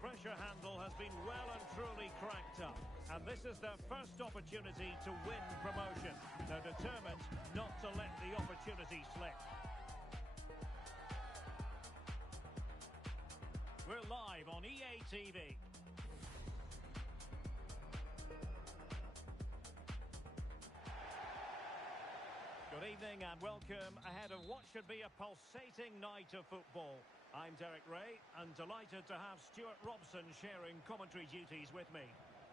pressure handle has been well and truly cranked up. And this is their first opportunity to win promotion. They're determined not to let the opportunity slip. We're live on EA TV. Good evening and welcome ahead of what should be a pulsating night of football. I'm Derek Ray and delighted to have Stuart Robson sharing commentary duties with me.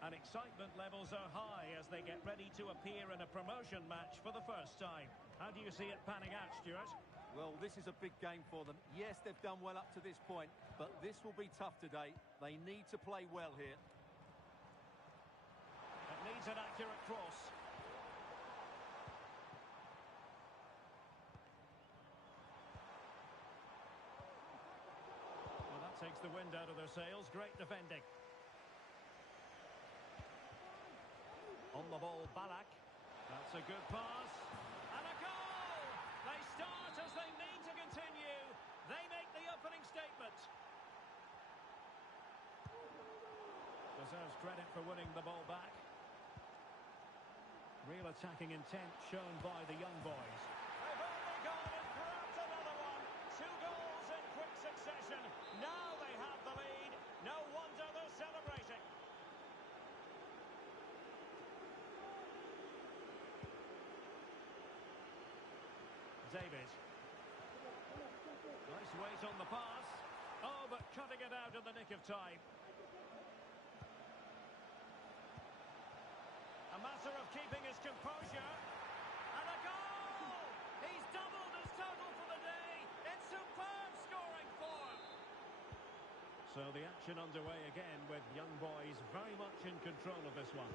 And excitement levels are high as they get ready to appear in a promotion match for the first time. How do you see it panning out, Stuart? Well, this is a big game for them. Yes, they've done well up to this point, but this will be tough today. They need to play well here. It needs an accurate cross. Well, that takes the wind out of their sails. Great defending. On the ball, Ballack. That's a good pass. And a goal! They start as they need to continue. They make the opening statement. Deserves credit for winning the ball back. Real attacking intent shown by the young boys. They've only gone and grabbed another one. 2 goals in quick succession. Now they have the lead. No wonder they're celebrating. David. Nice weight on the pass. Oh, but cutting it out in the nick of time. A matter of keeping his composure. And a goal! He's doubled his total for the day. It's superb scoring form. So the action underway again with young boys very much in control of this one.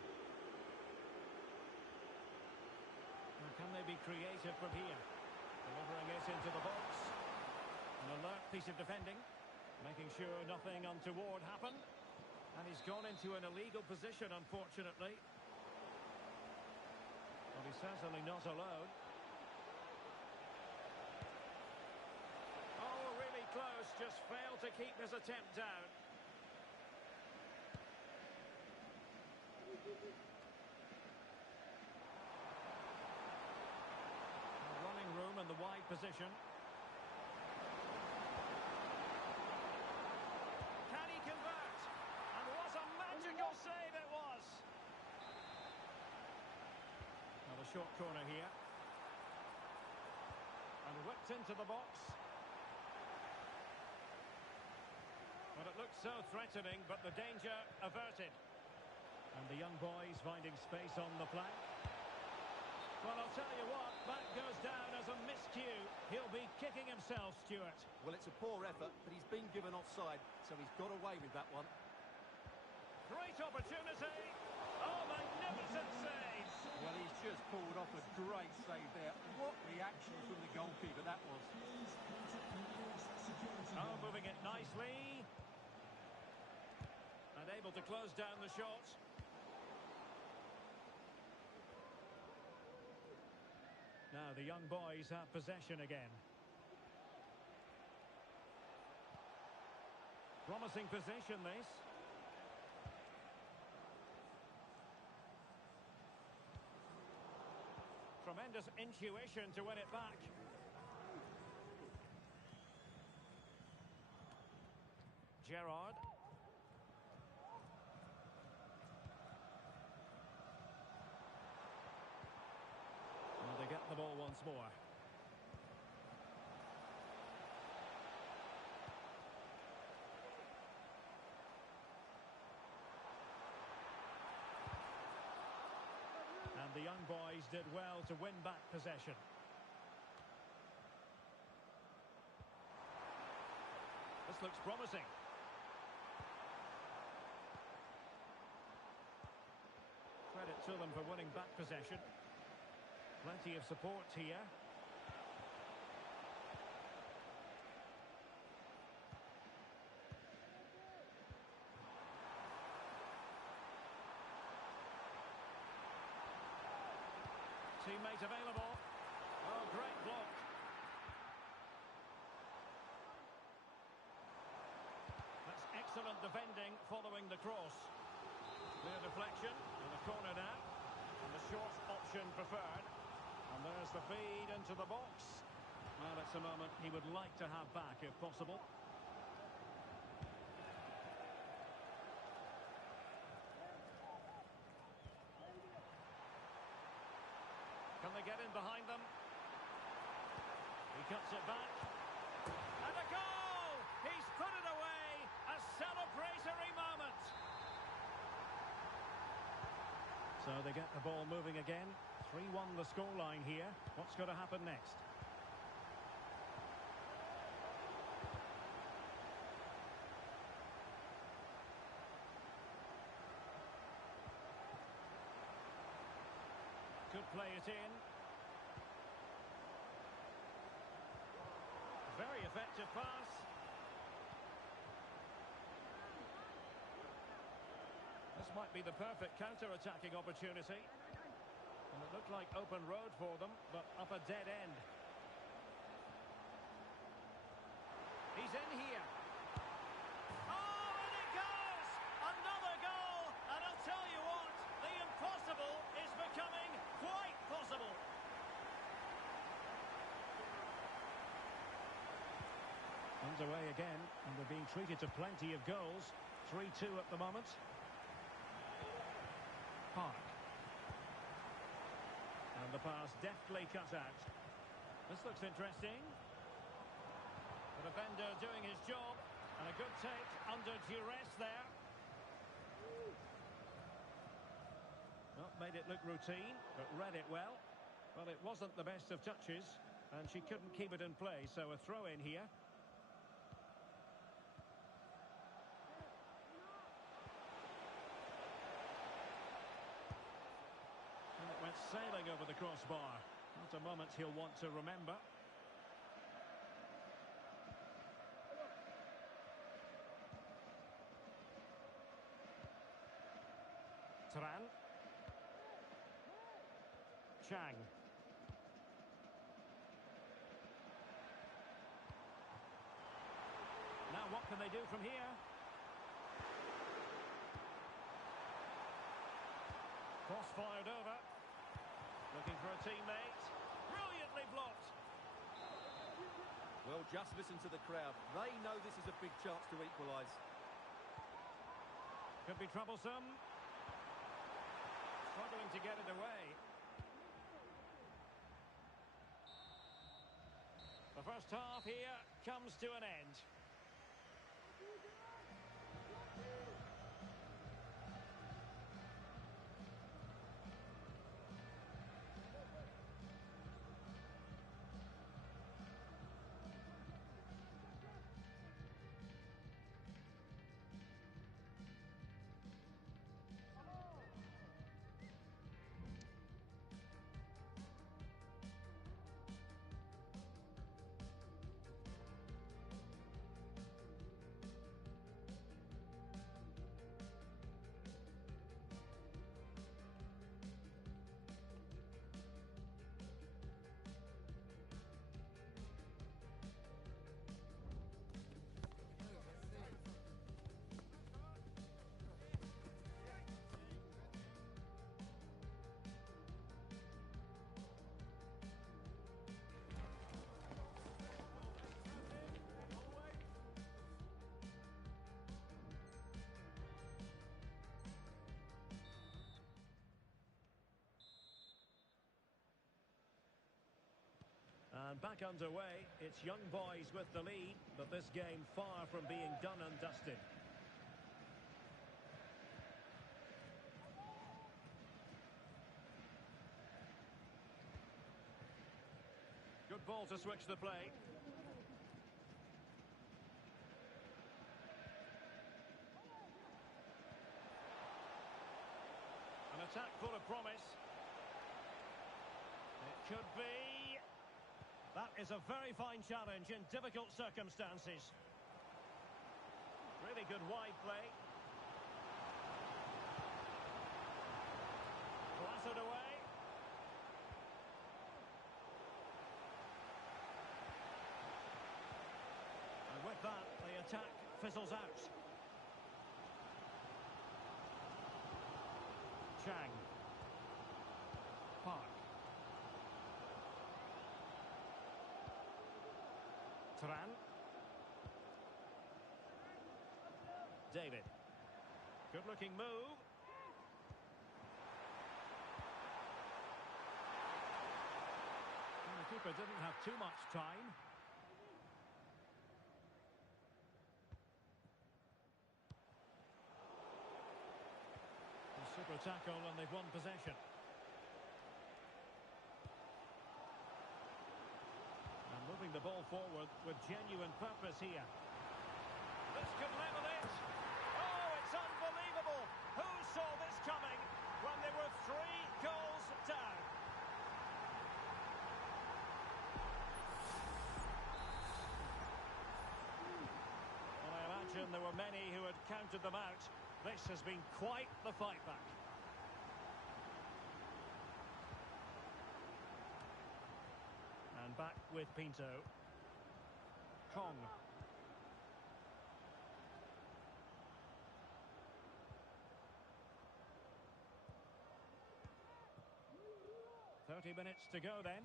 Now, can they be creative from here? Delivering it into the box. An alert piece of defending. Making sure nothing untoward happened. And he's gone into an illegal position, unfortunately. Well, he's certainly not alone. Oh, really close. Just failed to keep his attempt down. Running room in the wide position. Can he convert? And what a magical save it was! Now a short corner here. And whipped into the box. Well, it looked so threatening, but the danger averted. And the young boys finding space on the flank. Well, I'll tell you what, that goes down as a miscue. He'll be kicking himself, Stuart. Well, it's a poor effort, but he's been given offside, so he's got away with that one. Great opportunity. Oh, magnificent save. Well, he's just pulled off a great save there. What reaction from the goalkeeper that was. Oh, moving it nicely. And able to close down the shot. Now the young boys have possession again. Promising position, this. Tremendous intuition to win it back. Gerrard. And they get the ball once more. And the young boys did well to win back possession. This looks promising. Credit to them for winning back possession. Plenty of support here. Teammate available. Oh, great block. That's excellent. excellent defending following the cross. Clear deflection in the corner now. And the short option preferred. And there's the feed into the box. Well, it's a moment he would like to have back if possible. Can they get in behind them? He cuts it back. And a goal! He's put it away! A celebratory moment! So they get the ball moving again. 3-1 the scoreline here. What's going to happen next? Could play it in. Very effective pass. This might be the perfect counter-attacking opportunity. And it looked like open road for them, but up a dead end. He's in here. Oh, and it goes! Another goal! And I'll tell you what, the impossible is becoming quite possible. Underway again, and they're being treated to plenty of goals. 3-2 at the moment. Park. And the pass deftly cut out. This looks interesting. The defender doing his job. And a good take under duress there. Not made it look routine, but read it well. Well, it wasn't the best of touches, and she couldn't keep it in play, so a throw in here. And it went sailing over the crossbar. Not a moment he'll want to remember. Tran. Chang. Now what can they do from here? Cross fired over. Looking for a teammate. Brilliantly blocked. Well, just listen to the crowd. They know this is a big chance to equalise. Could be troublesome. Struggling to get it away. The first half here comes to an end. And back underway, it's young boys with the lead, but this game far from being done and dusted. Good ball to switch the play. An attack full of promise. It could be. That is a very fine challenge in difficult circumstances. Really good wide play. Blasted away. And with that, the attack fizzles out. Chang. Park. Tran. David. Good looking move. And the keeper didn't have too much time. A super tackle and they've won possession. And moving the ball forward with genuine purpose here. This could level it. Oh, it's unbelievable. Who saw this coming when they were 3 goals down? Well, I imagine there were many who had counted them out. This has been quite the fight back. And back with Pinto. Kong. 30 minutes to go then.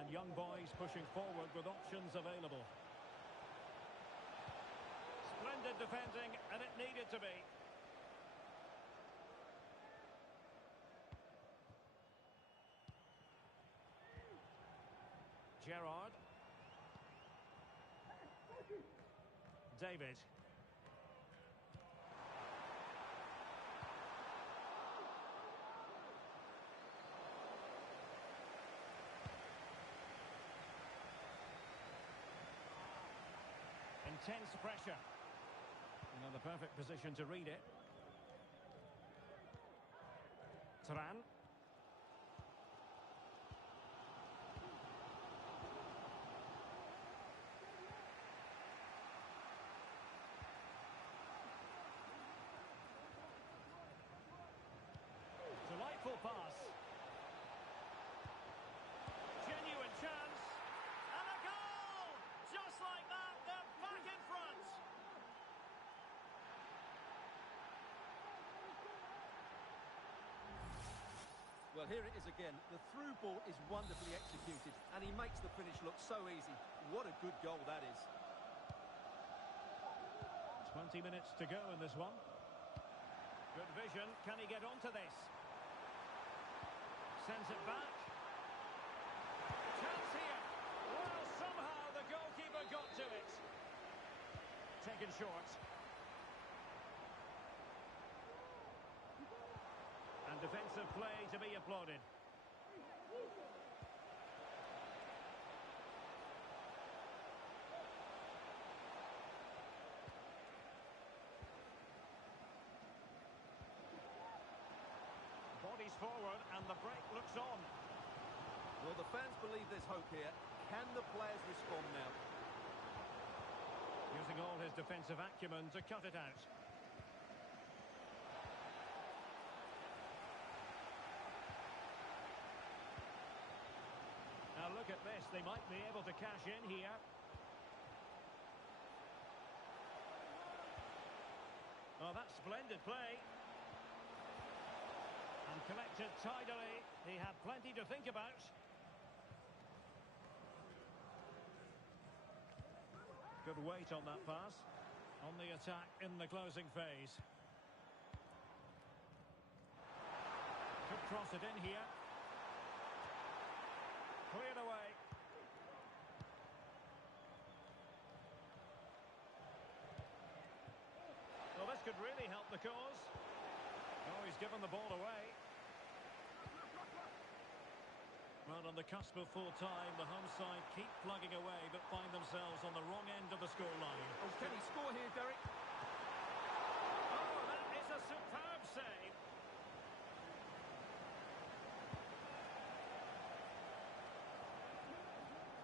And young boys pushing forward with options available. Splendid defending, and it needed to be. Gerrard. David. Intense pressure. Another perfect position to read it. Tran. Delightful pass. Genuine chance. And a goal! Just like that, they're back in front. Well, here it is again. The through ball is wonderfully executed, and he makes the finish look so easy. What a good goal that is. 20 minutes to go in this one. Good vision. Can he get onto this? Sends it back. Chance here. Well, somehow the goalkeeper got to it. Taken short. And defensive play to be applauded. Bodies forward and the break looks on. Well, the fans believe there's hope here. Can the players respond now? Using all his defensive acumen to cut it out. Now look at this, they might be able to cash in here. Oh, that's splendid play. And collected tidily. He had plenty to think about. Good weight on that pass. On the attack in the closing phase. Could cross it in here. Cleared away. Well, this could really help the cause. Oh, he's given the ball away. Well, on the cusp of full time, the home side keep plugging away, but find themselves on the wrong end of the scoreline. Oh, can he score here, Derek? Oh, that is a superb save.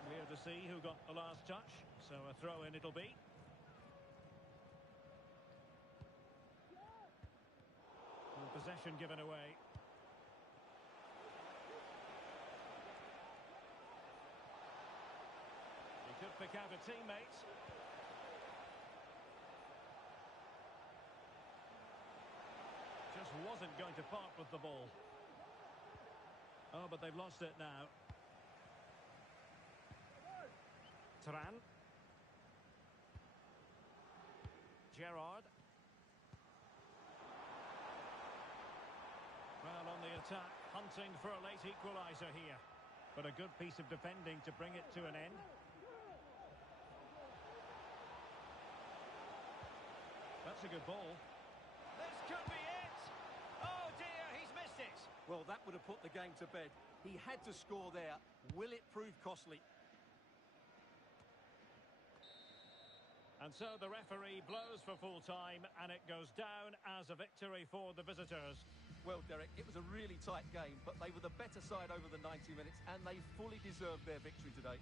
We're to see who got the last touch, so a throw-in it'll be. And possession given away. pick out a teammate. Just wasn't going to part with the ball. Oh, but they've lost it now. Turan. Gerrard. Well, on the attack, hunting for a late equaliser here. But a good piece of defending to bring it to an end. That's a good ball. This could be it! Oh dear, he's missed it! Well, that would have put the game to bed. He had to score there. Will it prove costly? And so the referee blows for full time, and it goes down as a victory for the visitors. Well, Derek, it was a really tight game, but they were the better side over the 90 minutes, and they fully deserved their victory today.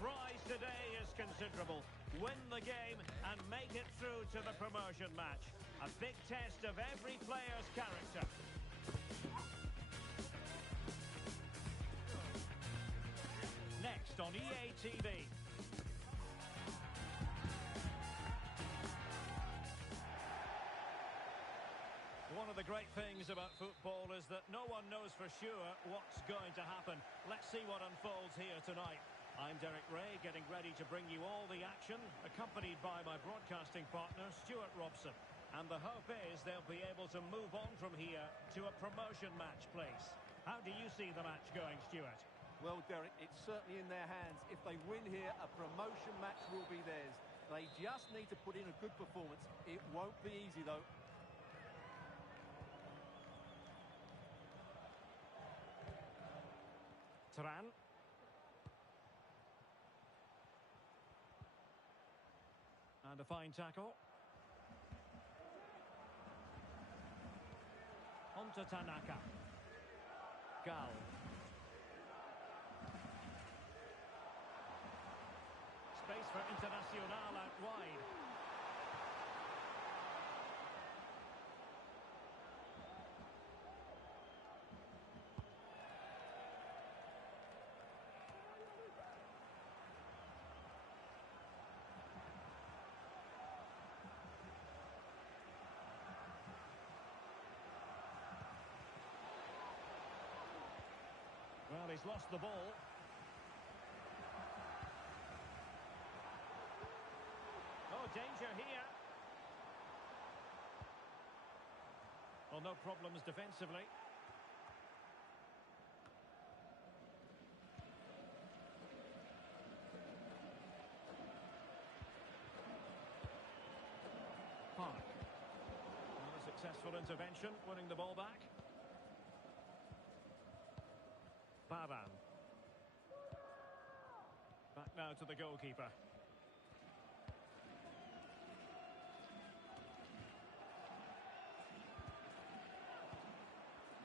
prize today is considerable. Win the game and make it through to the promotion match. A big test of every player's character. Next on EA TV. One of the great things about football is that no one knows for sure what's going to happen. Let's see what unfolds here tonight. I'm Derek Ray, getting ready to bring you all the action, accompanied by my broadcasting partner, Stuart Robson. And the hope is they'll be able to move on from here to a promotion match place. How do you see the match going, Stuart? Well, Derek, it's certainly in their hands. If they win here, a promotion match will be theirs. They just need to put in a good performance. It won't be easy, though. Turan. And a fine tackle. On to Tanaka. Gal. Space for Internacional out wide. Well, he's lost the ball. Oh, danger here. Well, no problems defensively. Park. Well, a successful intervention, winning the ball back. Baran. Back now to the goalkeeper.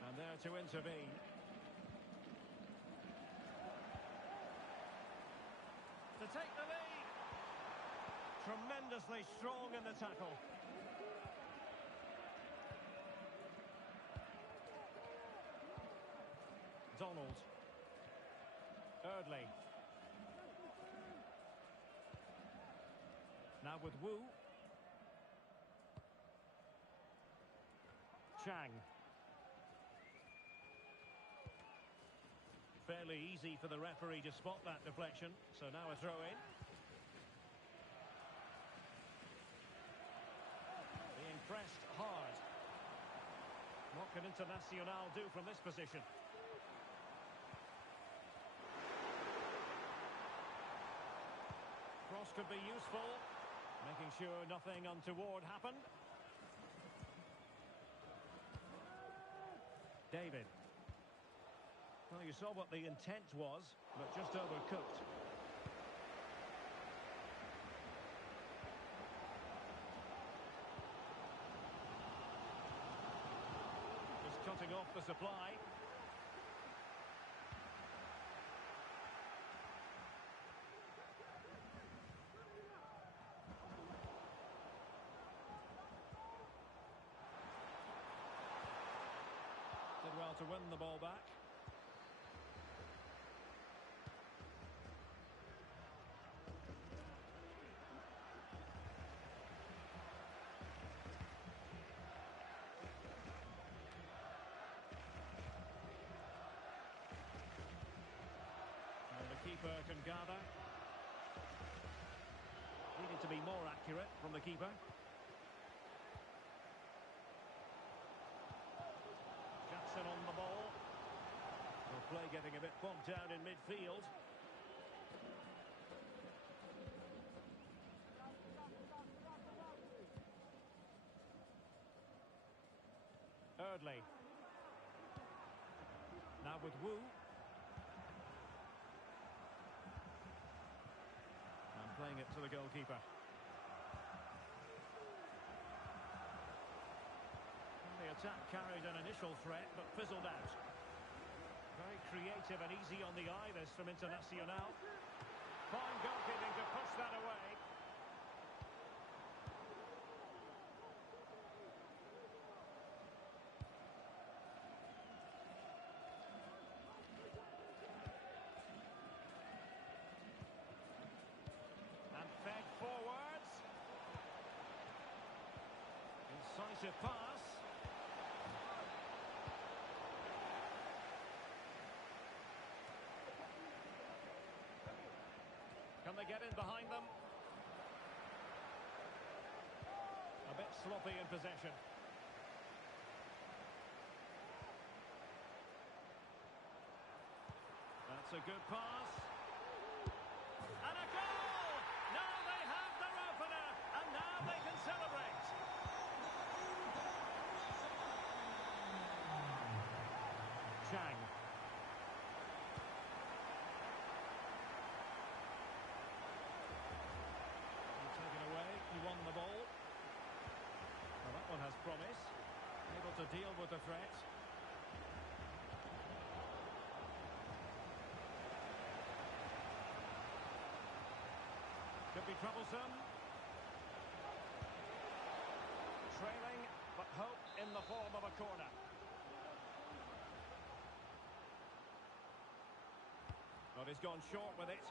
And there to intervene. To take the lead. Tremendously strong in the tackle. Donald. Eardley. Now with Wu. Chang. Fairly easy for the referee to spot that deflection. So now a throw in. Being pressed hard. What can Internacional do from this position? Cross could be useful, making sure nothing untoward happened. David. Well, you saw what the intent was, but just overcooked. Just cutting off the supply. Did well to win the ball back. And the keeper can gather. Needed to be more accurate from the keeper. Jackson on the ball. Well, play getting a bit bogged down in midfield. Eardley. Now with Wu. And playing it to the goalkeeper. The attack carried an initial threat, but fizzled out. Very creative and easy on the eye, this from Internacional. Fine goalkeeping to push that away. And fed forwards. Incisive pass. Can they get in behind them? A bit sloppy in possession. That's a good pass. And a goal! Now they have their opener, and now they can celebrate. Chang. He won the ball. Well, that one has promise. Able to deal with the threat. Could be troublesome. Trailing, but hope in the form of a corner. But he's gone short with it.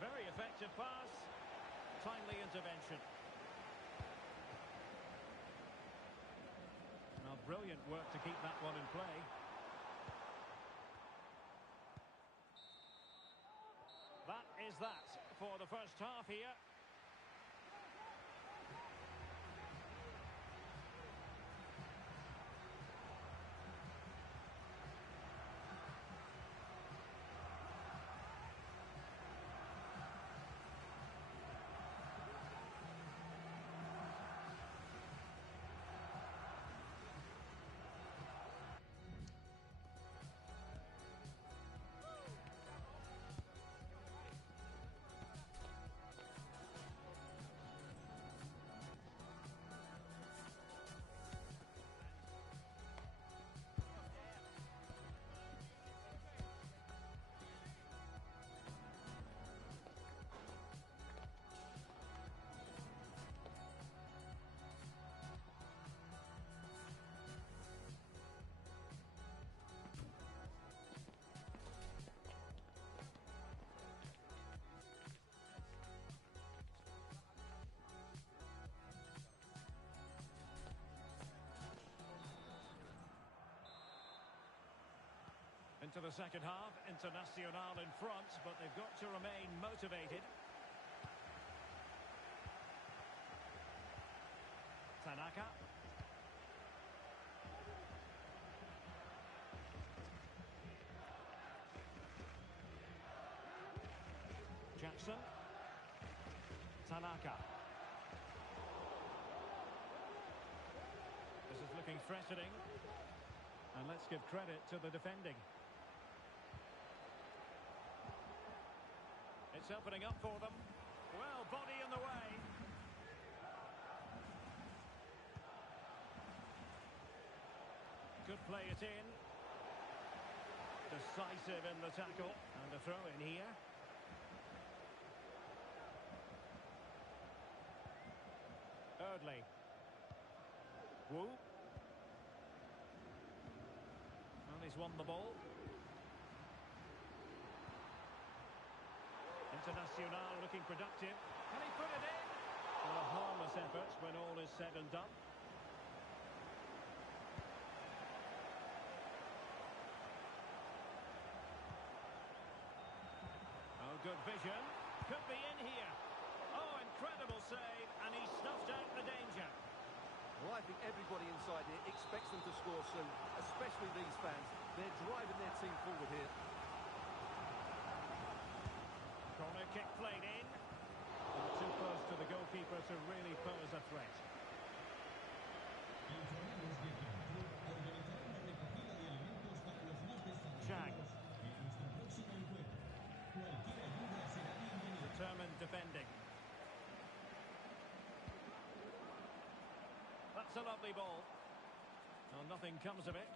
Very effective pass. Timely intervention. Now, brilliant work to keep that one in play. That is that for the first half here. Into the second half, Internacional in front, but they've got to remain motivated. Tanaka. Jackson. Tanaka. This is looking threatening. And let's give credit to the defending. It's opening up for them. Well, body in the way. Could play it in. Decisive in the tackle. And a throw in here. Eardley. Wu. Well, he's won the ball. Internacional looking productive. Can he put it in? Well, a harmless effort when all is said and done. Oh, good vision. Could be in here. Oh, incredible save, and he snuffed out the danger. Well, I think everybody inside here expects them to score soon, especially these fans. They're driving their team forward here. Corner kick played in. And too close to the goalkeeper to really pose a threat. Chang. Determined defending. That's a lovely ball. Well, nothing comes of it.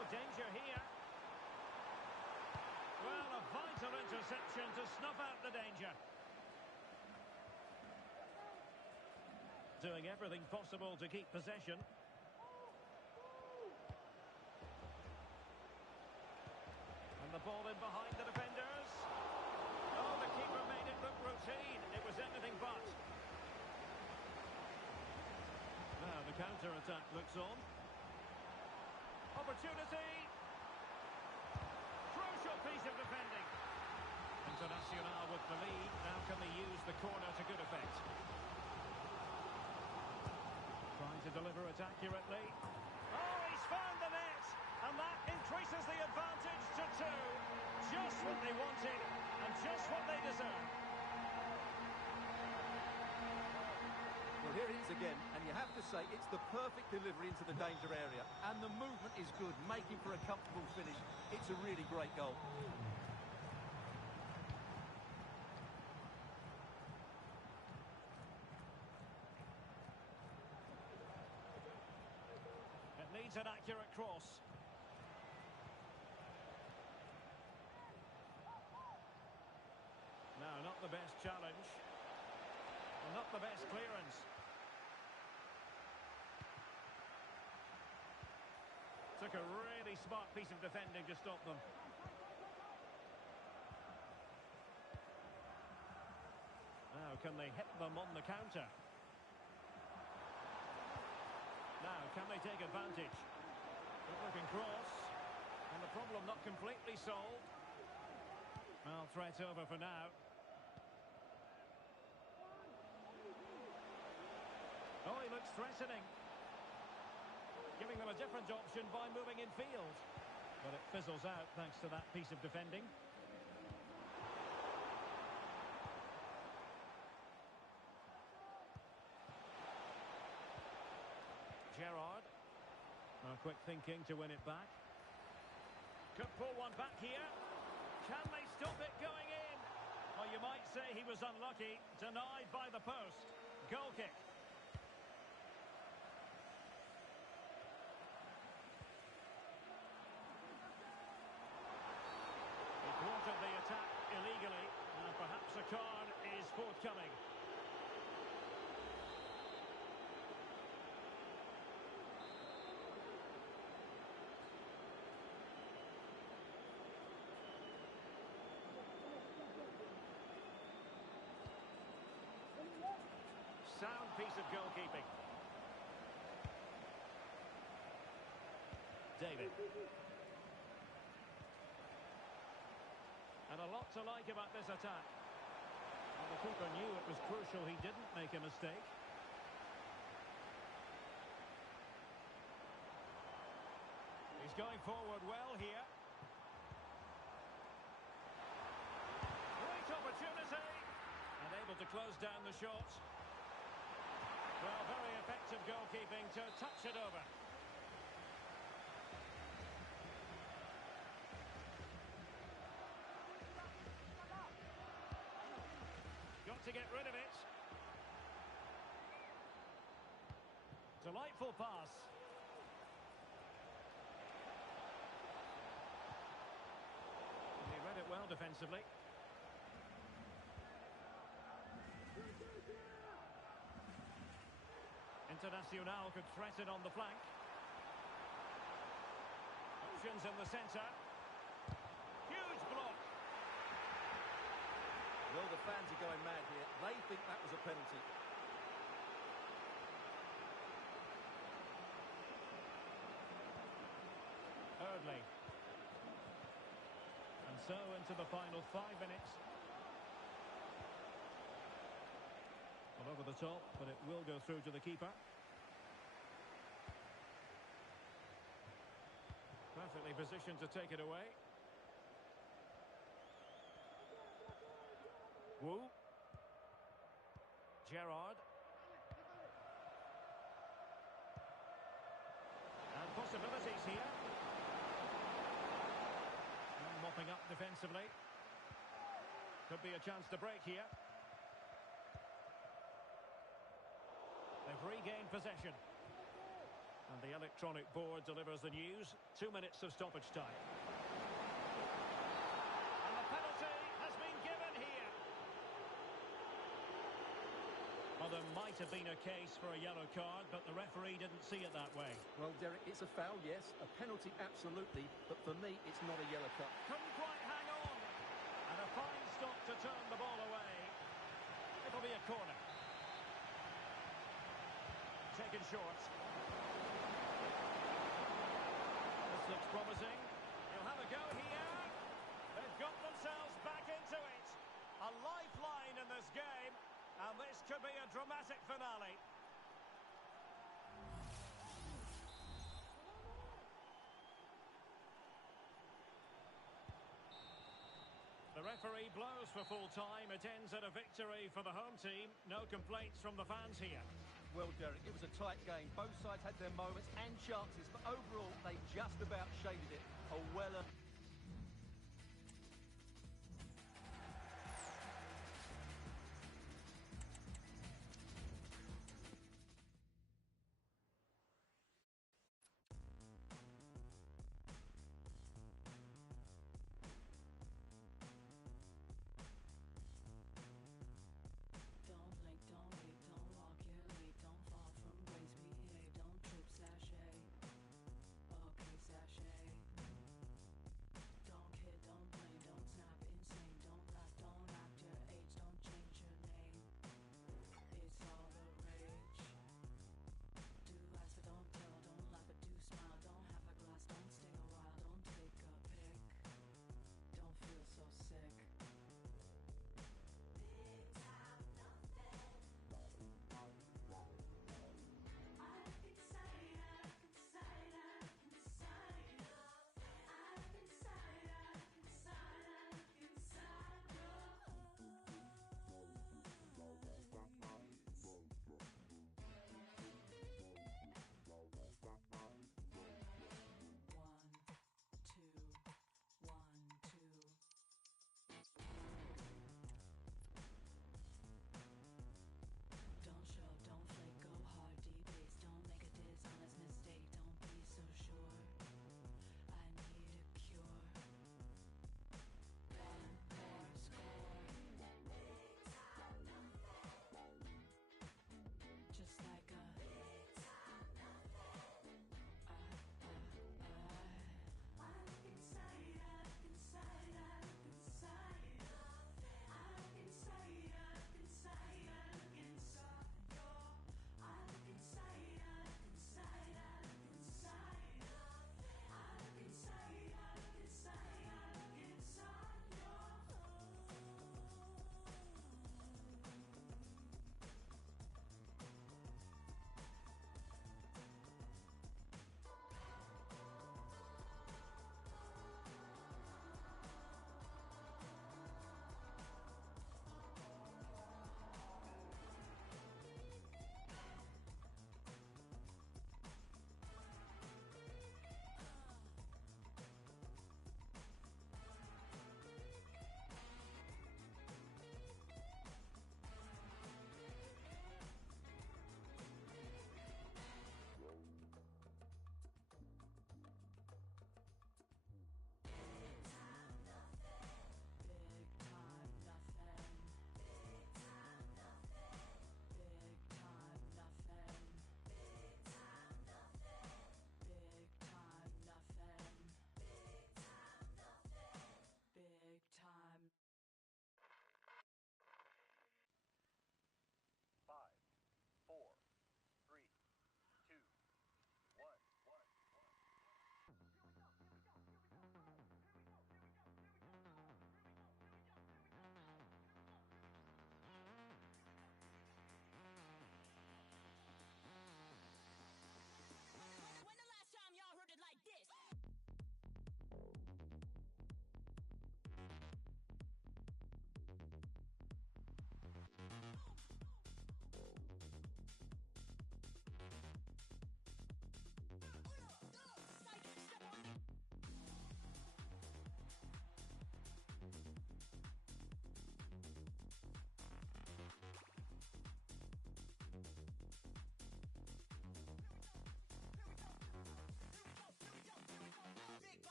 Oh, danger here. Well, a vital interception to snuff out the danger. Doing everything possible to keep possession. And the ball in behind the defenders. Oh, the keeper made it look routine. It was anything but. Now the counter-attack looks on. Opportunity. Crucial piece of defending. Internacional with the lead. Now can they use the corner to good effect? Trying to deliver it accurately. Oh, he's found the net. And that increases the advantage to 2. Just what they wanted and just what they deserve. Well, here he is again, and you have to say it's the perfect delivery into the danger area. And the movement is good, making for a comfortable finish. It's a really great goal. It needs an accurate cross. No, not the best challenge. And not the best clearance. Took a really smart piece of defending to stop them. Now, can they hit them on the counter? Now, can they take advantage? Good-looking cross. And the problem not completely solved. Well, threat over for now. Oh, he looks threatening. Giving them a different option by moving in field. But it fizzles out thanks to that piece of defending. Gerrard. Now quick thinking to win it back. Could pull one back here. Can they stop it going in? Well, you might say he was unlucky. Denied by the post. Goal kick. He thwarted the attack illegally. And perhaps a card is forthcoming. Sound piece of goalkeeping. David. And a lot to like about this attack. Well, the keeper knew it was crucial he didn't make a mistake. He's going forward well here. Great opportunity. And able to close down the shot. Well, very effective goalkeeping to touch it over. Got to get rid of it. Delightful pass. He read it well defensively. Internacional could threaten on the flank. Options in the centre. Huge block. Well, the fans are going mad here. They think that was a penalty. Eardley. And so into the final 5 minutes. Well, over the top, but it will go through to the keeper. Perfectly positioned to take it away. Wu. Gerrard. And possibilities here. And mopping up defensively. Could be a chance to break here. They've regained possession. And the electronic board delivers the news. 2 minutes of stoppage time. And the penalty has been given here. Well, there might have been a case for a yellow card, but the referee didn't see it that way. Well, Derek, it's a foul, yes. A penalty, absolutely. But for me, it's not a yellow card. Couldn't quite hang on. And a fine stop to turn the ball away. It'll be a corner. Taken short. This looks promising. He'll have a go here. They've got themselves back into it. A lifeline in this game. And this could be a dramatic finale. The referee blows for full time. It ends at a victory for the home team. No complaints from the fans here. Well, Derek, it was a tight game. Both sides had their moments and chances, but overall, they just about shaded it. A well... Don't blink, don't wait, don't walk here late, don't fall from grace, behave, don't trip, sachet. Okay, sachet.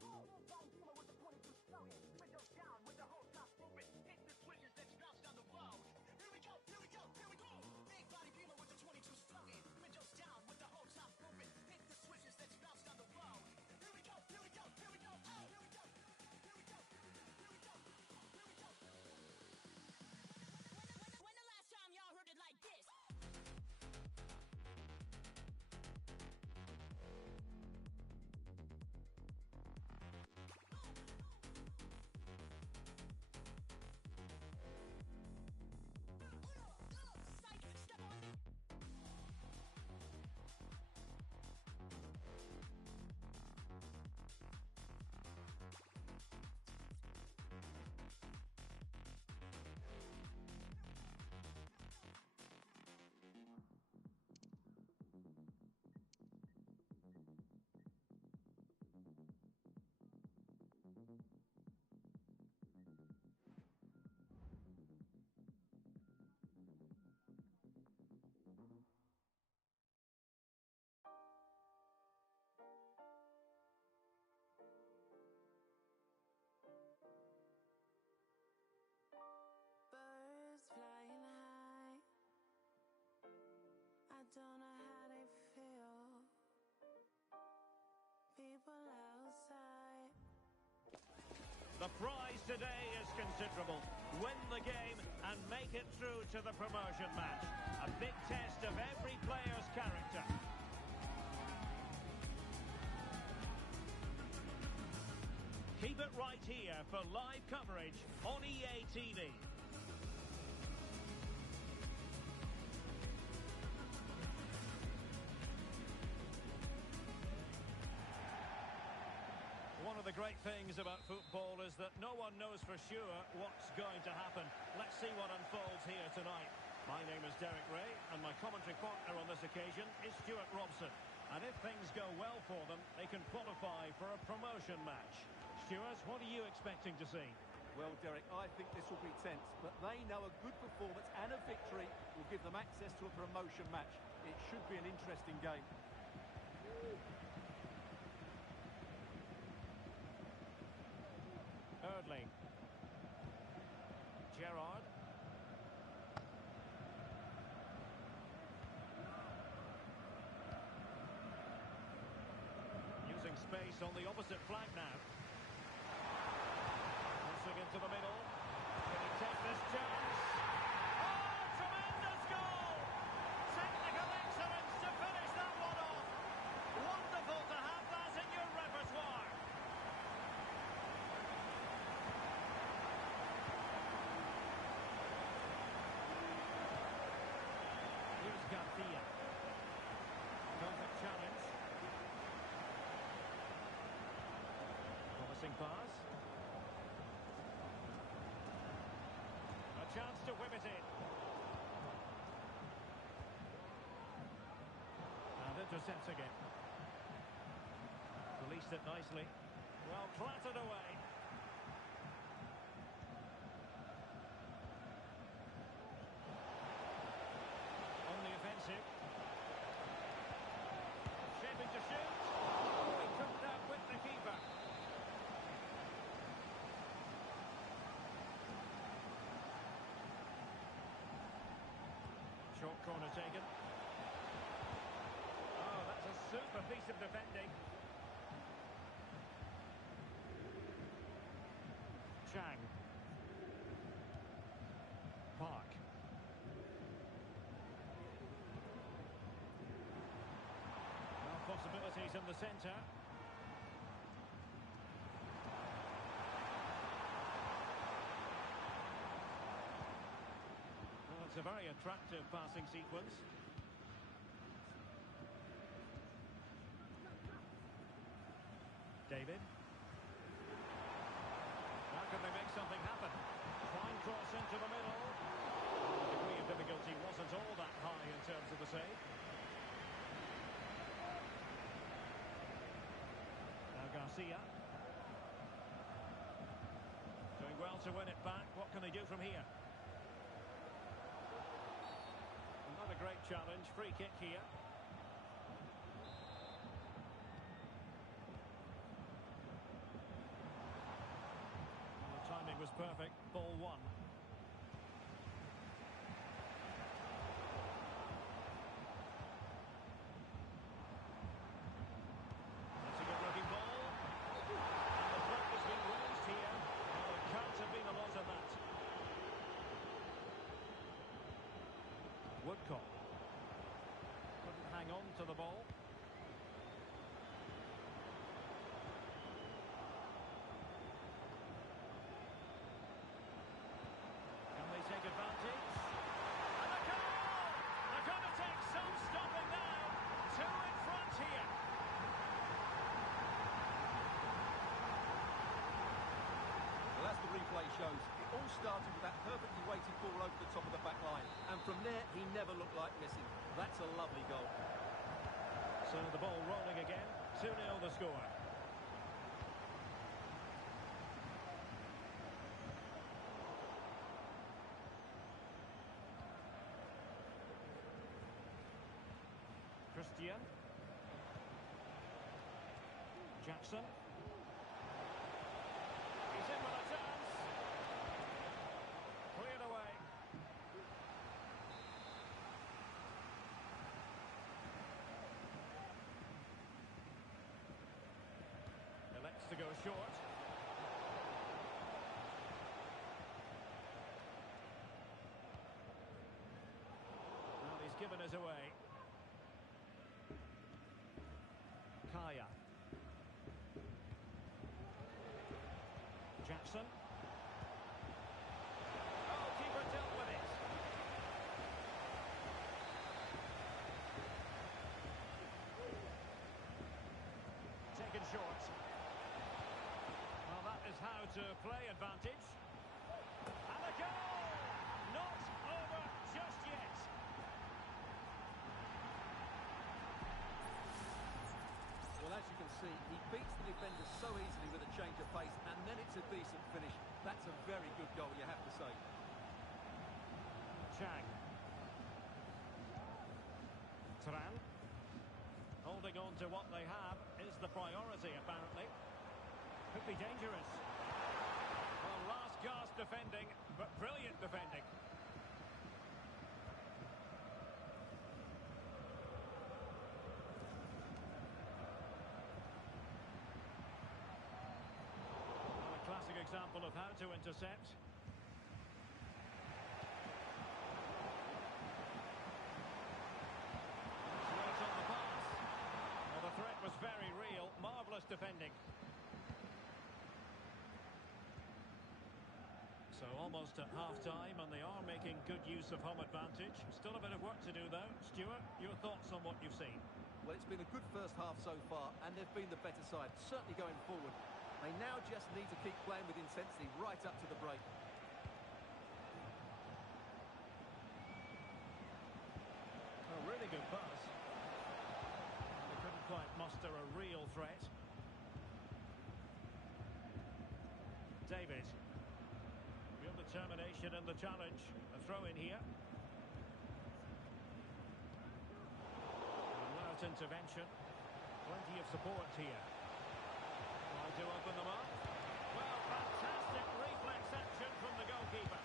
When the last time y'all heard it like this? Psych, step on me. Birds flying high. I don't know how they feel. People outside. The prize today is considerable. Win the game and make it through to the promotion match. A big test of every player's character. Keep it right here for live coverage on EA TV. One of the great things about football is that no one knows for sure what's going to happen. Let's see what unfolds here tonight. My name is Derek Ray, and my commentary partner on this occasion is Stuart Robson. And if things go well for them, they can qualify for a promotion match. Stuart, what are you expecting to see? Well, Derek, I think this will be tense, but they know a good performance and a victory will give them access to a promotion match. It should be an interesting game. Eardley. Gerrard. Using space on the opposite flank now. Crossing into the middle. Can he take this chance? Oh, tremendous goal! Technical excellence to finish that one off. Wonderful to have that in your repertoire. Here's Garcia. Perfect challenge. Promising pass. A chance to whip it in. And intercepts again. Released it nicely. Well, clattered away. On the offensive. Shaping to shoot. Oh, he couldn't outwit the keeper. Short corner taken. Oh, that's a super piece of defending. Chang. Park. Well, possibilities in the centre. Well, it's a very attractive passing sequence. David. How can they make something happen? Fine cross into the middle. The degree of difficulty wasn't all that high in terms of the save. Now Garcia. Doing well to win it back. What can they do from here? Not a great challenge. Free kick here. is perfect. Ball one. That's a good-looking ball. And the flag has been raised here. Well, there can't have been a lot of that. Woodcock. Couldn't hang on to the ball. Can they take advantage? And a goal! They're going to take some stopping now. Two in front here. Well, as the replay shows, it all started with that perfectly weighted ball over the top of the back line. And from there, he never looked like missing. That's a lovely goal. So the ball rolling again. 2-0 the score. Christian. Jackson. He's in with a chance. Cleared away. Elects to go short. Well, he's given us away. Kaya. Jackson. Oh, keeper dealt with it. Taken short. Well, that is how to play advantage. And a goal! Not over just yet. Well, as you can see, he beats the defender so easily with a change of pace, and then it's a decent finish. That's a very good goal, you have to say. Chang. Tran. Holding on to what they have is the priority, apparently. Could be dangerous. Well, last gasp defending, but brilliant defending. Well, a classic example of how to intercept. Short on the pass. Well, the threat was very real. Marvellous defending. So almost at half-time, and they are making good use of home advantage. Still a bit of work to do, though. Stuart, your thoughts on what you've seen? Well, it's been a good first half so far, and they've been the better side, certainly going forward. They now just need to keep playing with intensity right up to the break. A really good pass. They couldn't quite muster a real threat. David. Real determination in the challenge. A throw in here. Without intervention. Plenty of support here. Trying to open them up. Well, fantastic reflex action from the goalkeeper.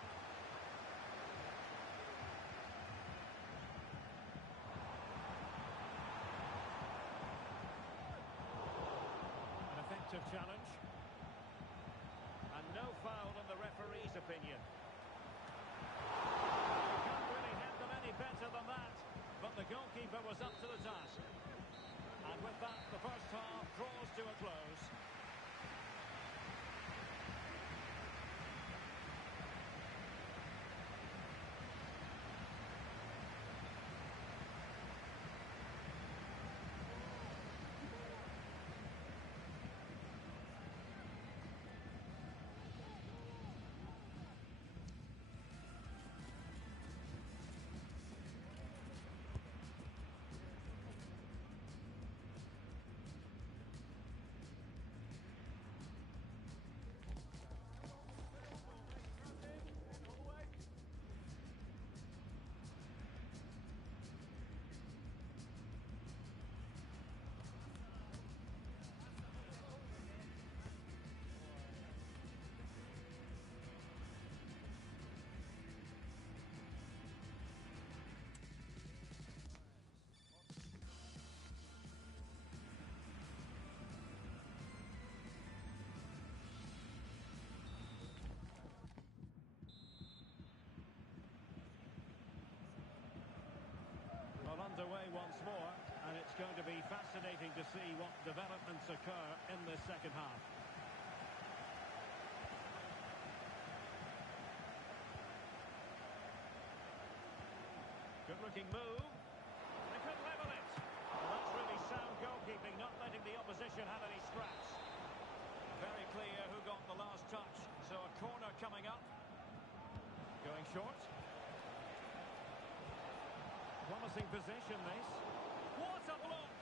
An effective challenge. And no foul in the referee's opinion. You can't really hit them any better than that. But the goalkeeper was up to the task. And with that, the first half draws to a close. It's going to be fascinating to see what developments occur in this second half. Good looking move. They could level it. Well, that's really sound goalkeeping, not letting the opposition have any scraps. Very clear who got the last touch. So a corner coming up. Going short. Promising position, this. What a block!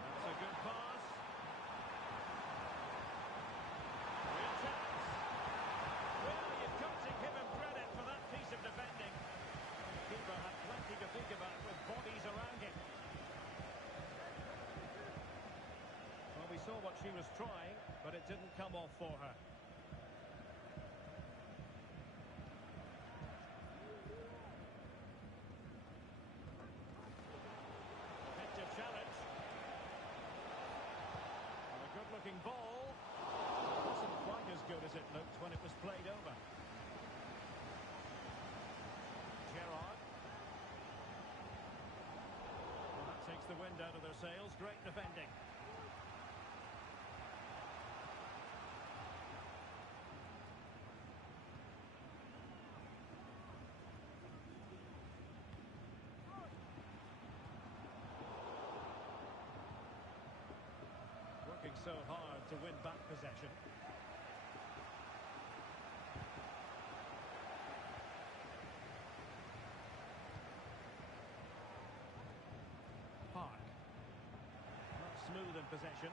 That's a good pass. Real chance. Well, you've got to give him credit for that piece of defending. The keeper had plenty to think about with bodies around him. Well, we saw what she was trying, but it didn't come off for her. Challenge. And a good-looking ball. It wasn't quite as good as it looked when it was played over. Gerrard. Well, that takes the wind out of their sails. Great defending. Working so hard to win back possession. Park. Not smooth in possession.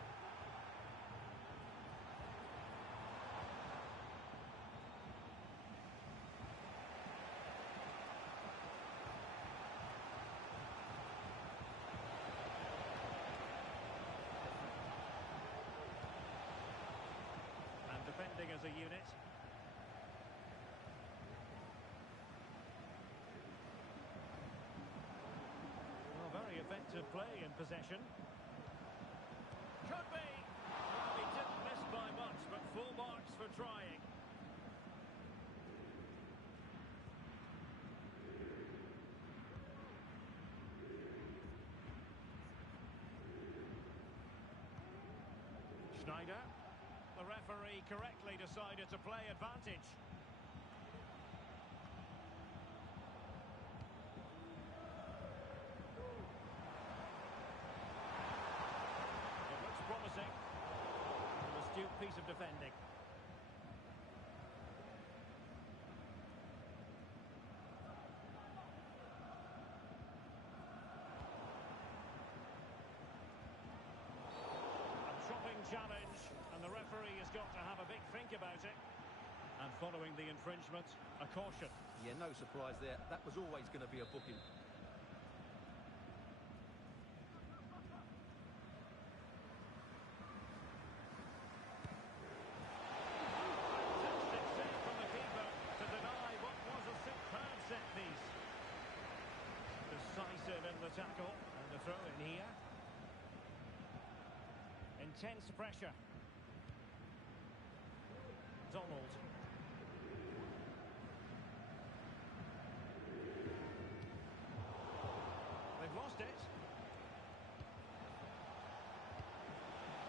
Defending as a unit. Well, very effective play in possession. Could be. Well, he didn't miss by much, but full marks for trying. Schneider. The referee correctly decided to play advantage. It looks promising. An astute piece of defending. A chopping challenge. And the referee has got to have a big think about it. And following the infringement, a caution. Yeah, no surprise there. That was always going to be a booking. Fantastic save from the keeper to deny what was a superb set piece. Decisive in the tackle. And the throw in here. Intense pressure. Donald. They've lost it.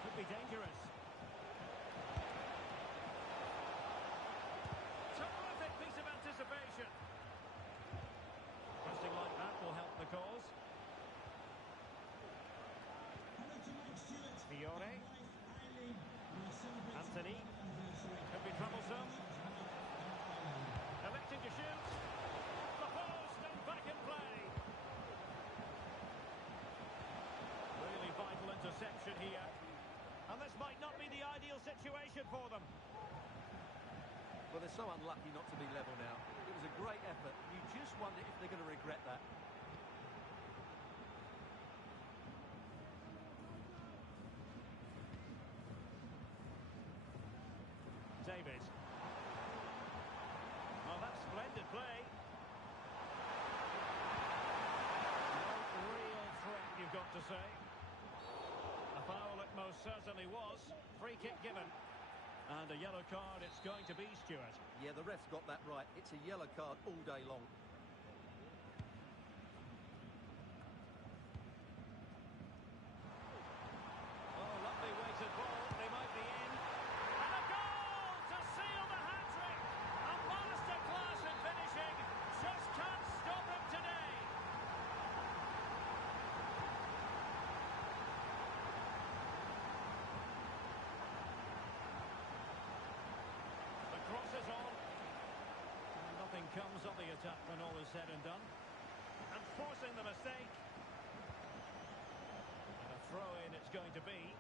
Could be dangerous. Terrific piece of anticipation. Pressing like that will help the cause. Fiore. Anthony. Could be troublesome. Electing to shoot. The post and back in play. Really vital interception here. And this might not be the ideal situation for them. Well, they're so unlucky not to be level now. It was a great effort. You just wonder if they're going to regret that. David. Oh, that's splendid play. No real threat, you've got to say. A foul it most certainly was. Free kick given. And a yellow card it's going to be, Stuart. Yeah, the ref's got that right. It's a yellow card all day long. comes on the attack when all is said and done. And forcing the mistake. And a throw-in it's going to be.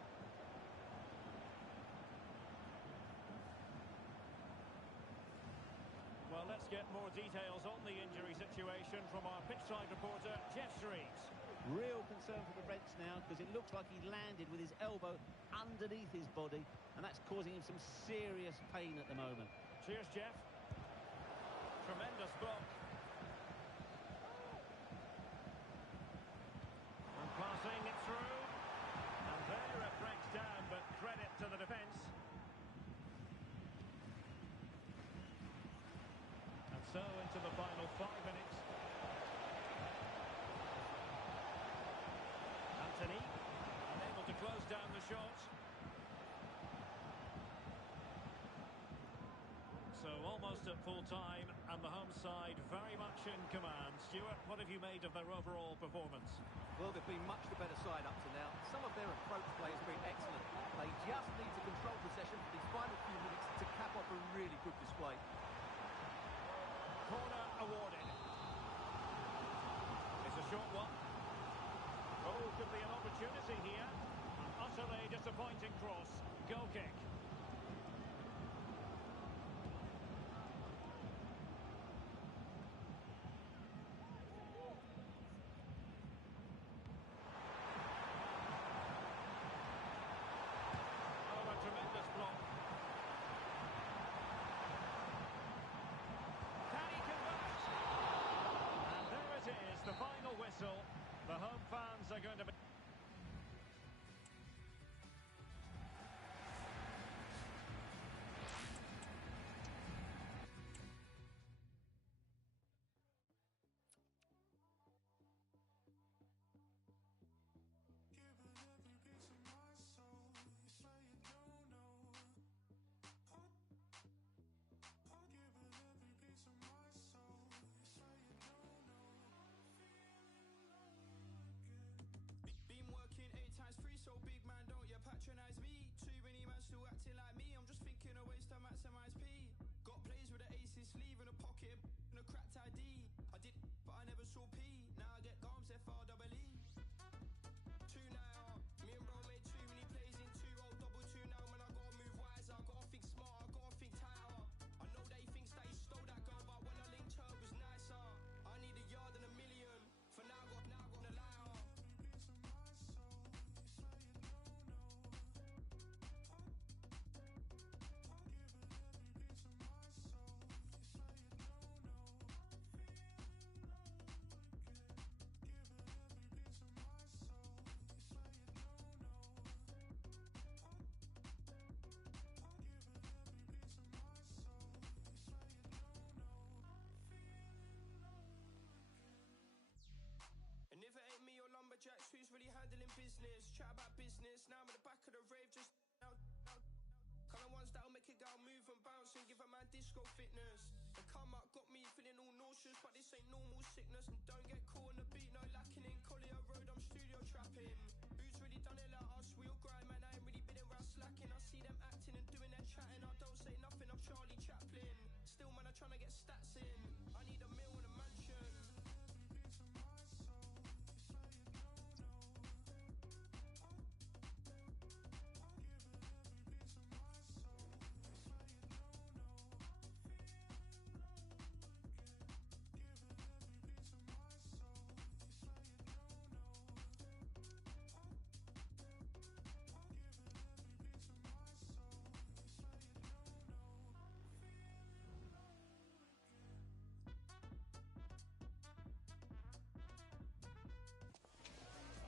Well, let's get more details on the injury situation from our pitchside reporter, Jeff Reeves. Real concern for the Reds now, because it looks like he landed with his elbow underneath his body, and that's causing him some serious pain at the moment. Cheers, Jeff. Tremendous block. And passing it through. And there it breaks down, but credit to the defence. And so into the final 5 minutes. Anthony, unable to close down the shot. So almost at full time, and the home side very much in command. Stuart, what have you made of their overall performance? Well, they've been much the better side up to now. Some of their approach play has been excellent. They just need to control possession for these final few minutes to cap off a really good display. Corner awarded. It's a short one. Oh, could be an opportunity here. An utterly disappointing cross. Goal kick. The final whistle. The home fans are going to be... Patronize me, too many man still acting like me. I'm just thinking of ways to maximise P. Got plays with an ace in sleeve and a pocket and a cracked ID. I did, but I never saw P. Now I get Garms FREE. Two now, me and bro made too many plays in 2-0 double two now. Man, I gotta move wiser, I gotta think smarter, I gotta think tighter. I know they think that he stole that girl, but when I linked her it was nicer. I need a yard and a million. For now, got a liar. And if it ain't me or Lumberjacks, who's really handling business? Chat about business, now I'm at the back of the rave, just now. Kind of ones that'll make a girl move and bounce and give a man disco fitness. The come up got me feeling all nauseous, but this ain't normal sickness. And don't get caught on the beat, no lacking in Collier Road, I'm studio trapping. Who's really done it like us? We all grind, man, I ain't really been around slacking. I see them acting and doing their chatting, I don't say nothing, I'm Charlie Chaplin. Still, man, I'm trying to get stats in. I need a meal and a mansion.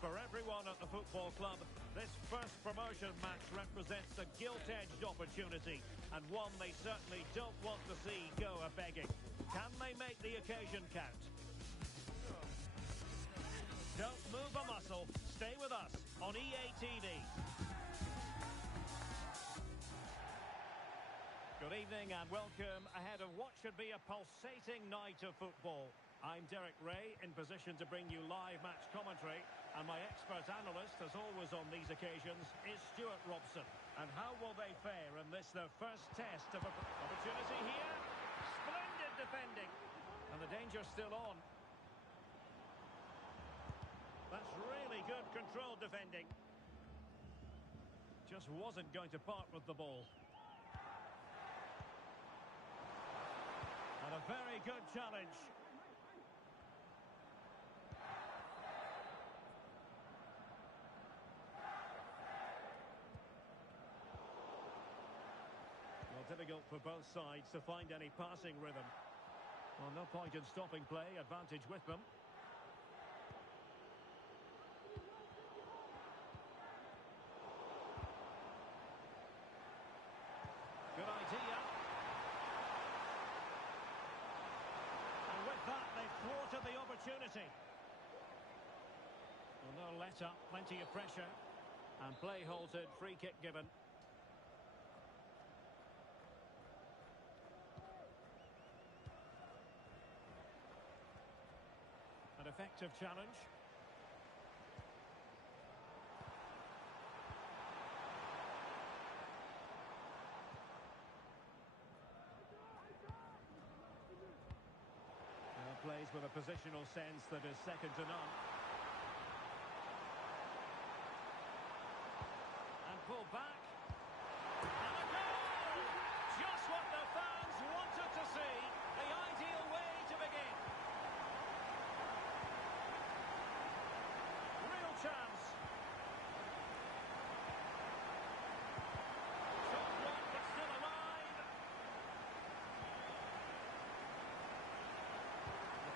For everyone at the football club, this first promotion match represents a gilt-edged opportunity, and one they certainly don't want to see go a-begging. Can they make the occasion count? Don't move a muscle. Stay with us on EA TV. Good evening and welcome ahead of what should be a pulsating night of football. I'm Derek Ray, in position to bring you live match commentary, and my expert analyst, as always on these occasions, is Stuart Robson. And how will they fare in this, their first test of opportunity here? Splendid defending. the danger's still on. That's really good controlled defending. Just wasn't going to part with the ball. And a very good challenge. Well, difficult for both sides to find any passing rhythm. Well, no point in stopping play, advantage with them. Good idea. And with that, they've thwarted the opportunity. Well, no let up, plenty of pressure. And play halted, free kick given. An effective challenge. Plays with a positional sense that is second to none. And pulled back. And a goal! Just what the fans wanted to see. The ideal way to begin. Real chance. Shot blocked, but still alive.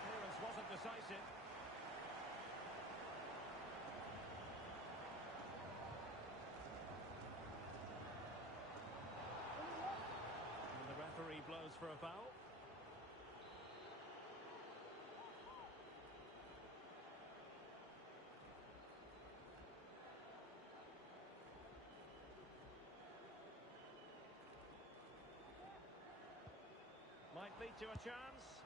Clearance wasn't decisive. And the referee blows for a foul. Might lead to a chance.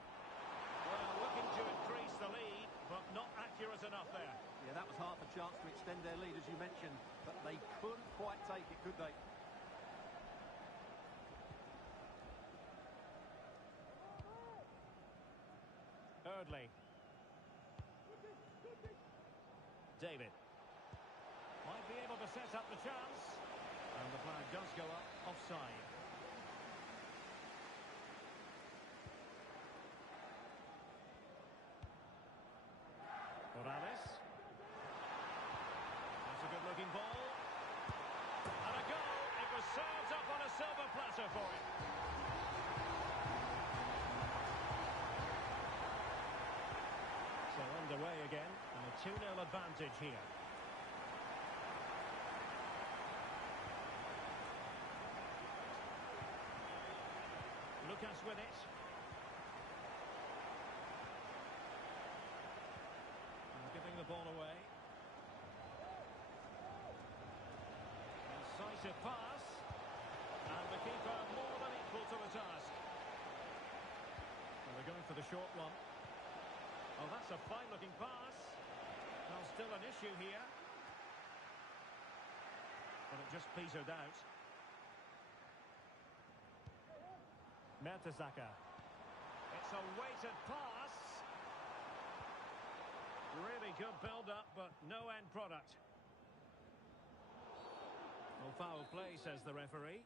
Well, looking to increase the lead, but not accurate enough there. Yeah, that was half a chance to extend their lead, as you mentioned, but they couldn't quite take it, could they? Eardley. David. Might be able to set up the chance. And the flag does go up offside. Morales. That's a good-looking ball. And a goal. It was served up on a silver platter for him. So underway again, and a 2-0 advantage here. Lucas with it. Giving the ball away. Incisive pass. And the keeper more than equal to the task. Well, they're going for the short one. Oh, that's a fine-looking pass. Well, still an issue here. But it just petered out. Mertesacker. It's a weighted pass. Really good build-up, but no end product. Well, foul play, says the referee.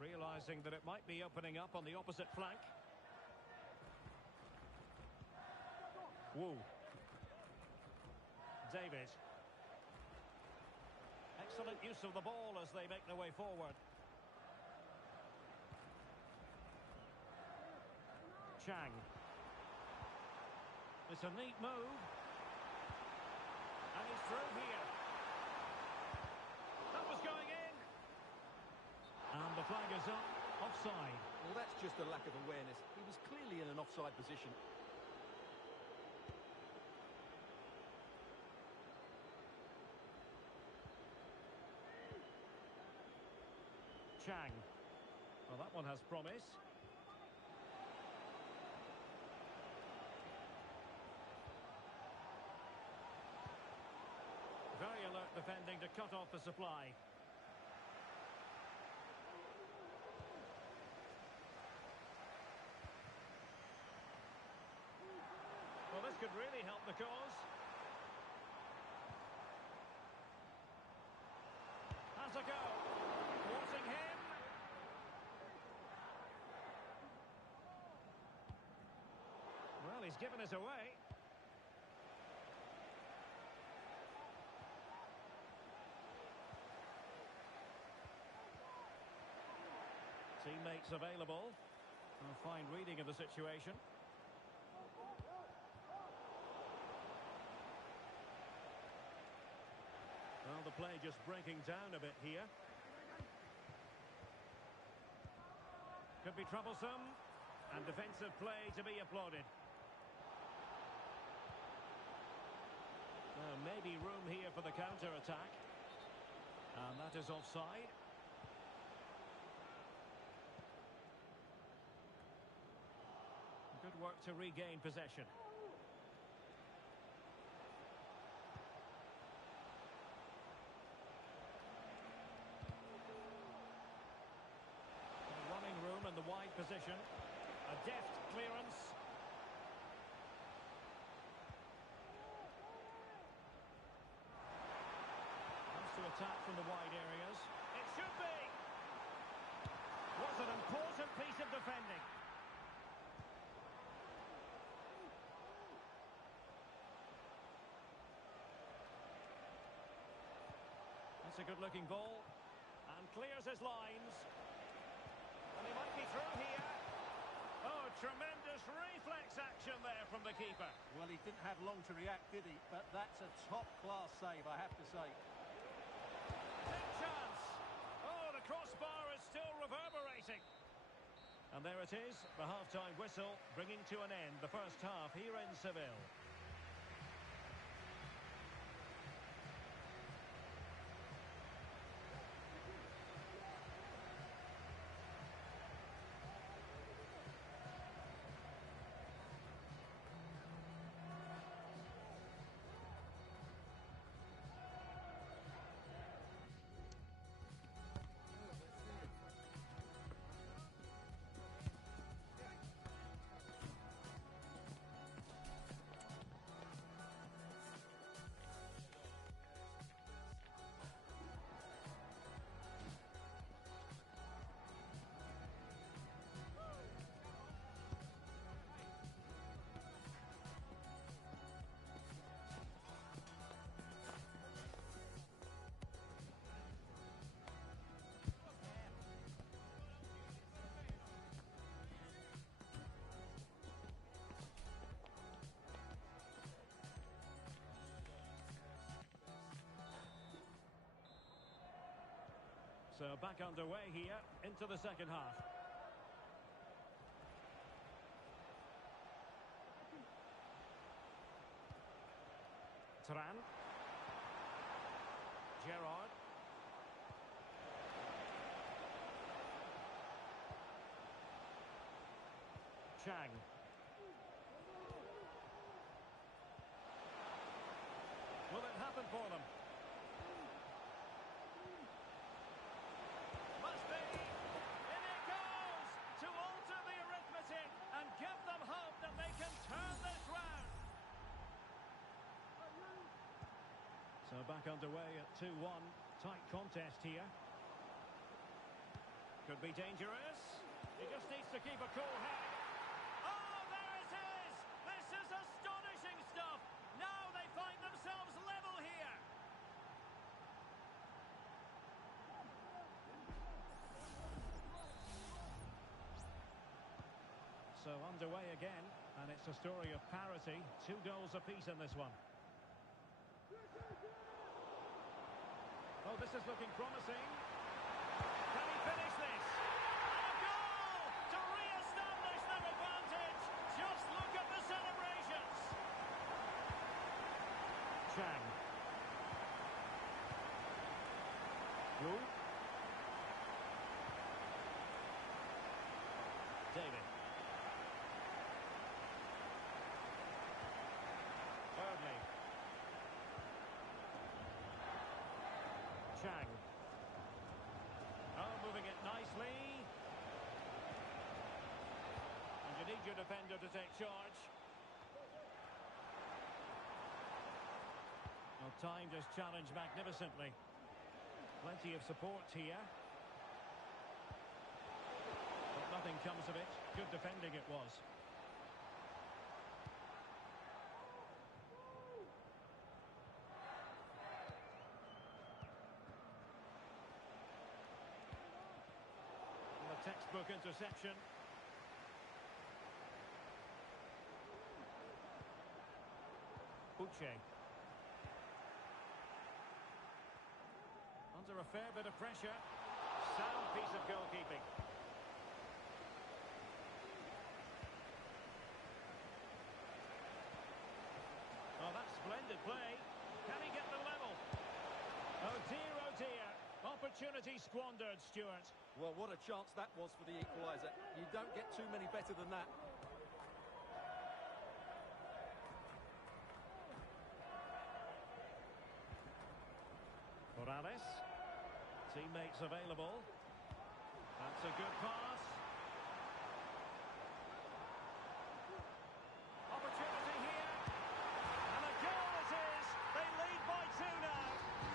Realising that it might be opening up on the opposite flank. Wu. David. Excellent use of the ball as they make their way forward. Chang. It's a neat move. And he's through here. That was going in. And the flag is up. Offside. Well, that's just a lack of awareness. He was clearly in an offside position. Chang. Well, that one has promise. Very alert defending to cut off the supply. could really help the cause. Has a go. Forcing him. Well, he's given us away. Teammates available. A fine reading of the situation. Well, the play just breaking down a bit here. Could be troublesome. And defensive play to be applauded. Now, maybe room here for the counter-attack. And that is offside. Good work to regain possession. Running room in the wide position. A deft clearance. Comes to attack from the wide areas. It should be! Was an important piece of defending. That's a good-looking ball. And clears his lines. And he might be through here. Oh, tremendous reflex action there from the keeper. Well, he didn't have long to react, did he? But that's a top-class save, I have to say. Big chance. Oh, the crossbar is still reverberating. And there it is, the half-time whistle, bringing to an end the first half here in Seville. So back underway here into the second half. Turan. Gerrard. Chang. Will it happen for them? Must be. In it goes to alter the arithmetic and give them hope that they can turn this round. So back underway at 2-1. Tight contest here. Could be dangerous. He just needs to keep a cool head. Oh, there it is! This is astonishing stuff! Now they find themselves level here. So underway again, and it's a story of parity. 2 goals apiece in this one. Oh, this is looking promising. Can he finish this? And a goal to re-establish that advantage. Just look at the celebrations. Chang. Wu. David. Thirdly. Chang. Oh, moving it nicely. And you need your defender to take charge. Timed his challenge magnificently. Plenty of support here. But nothing comes of it. Good defending it was. And the textbook interception. Uche. Under a fair bit of pressure. Sound piece of goalkeeping. Oh, that's splendid play. Can he get the level? Oh dear, oh dear. Opportunity squandered, Stuart. Well, what a chance that was for the equaliser. You don't get too many better than that. Morales. Teammates available. That's a good pass. Opportunity here. And a goal it is. They lead by 2 now.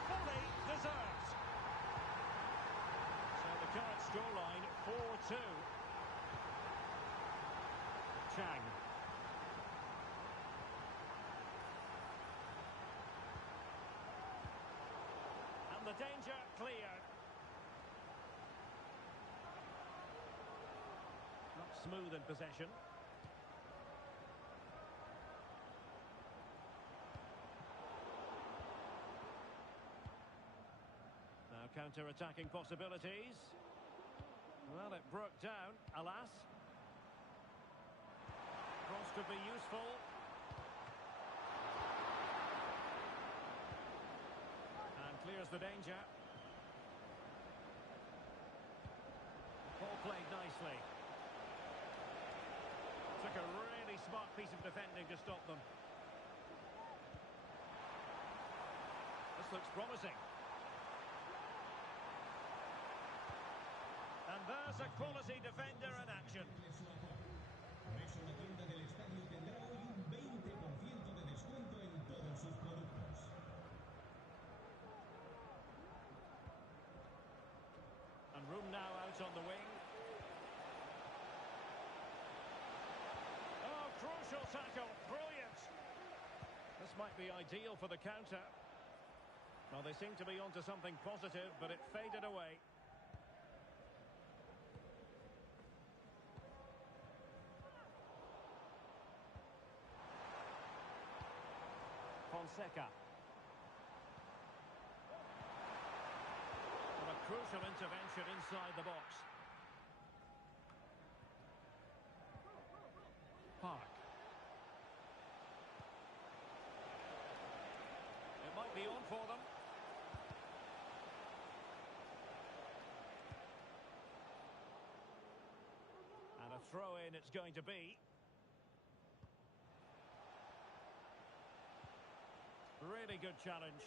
Fully deserved. So the current scoreline 4-2. Chang. And the danger cleared. Not smooth in possession. Now counter-attacking possibilities. Well, it broke down, alas. Cross could be useful. And clears the danger. Ball played nicely. Took a really smart piece of defending to stop them. This looks promising. And there's a quality defender in action. Por eso la tienda del estadio tendrá hoy un 20% de descuento en todos sus productos. And room now out on the wing. Oh, crucial tackle. Brilliant. This might be ideal for the counter. Well, they seem to be onto something positive, but it faded away. Fonseca. And a crucial intervention inside the box. Park. It might be on for them. And a throw-in it's going to be. Really good challenge.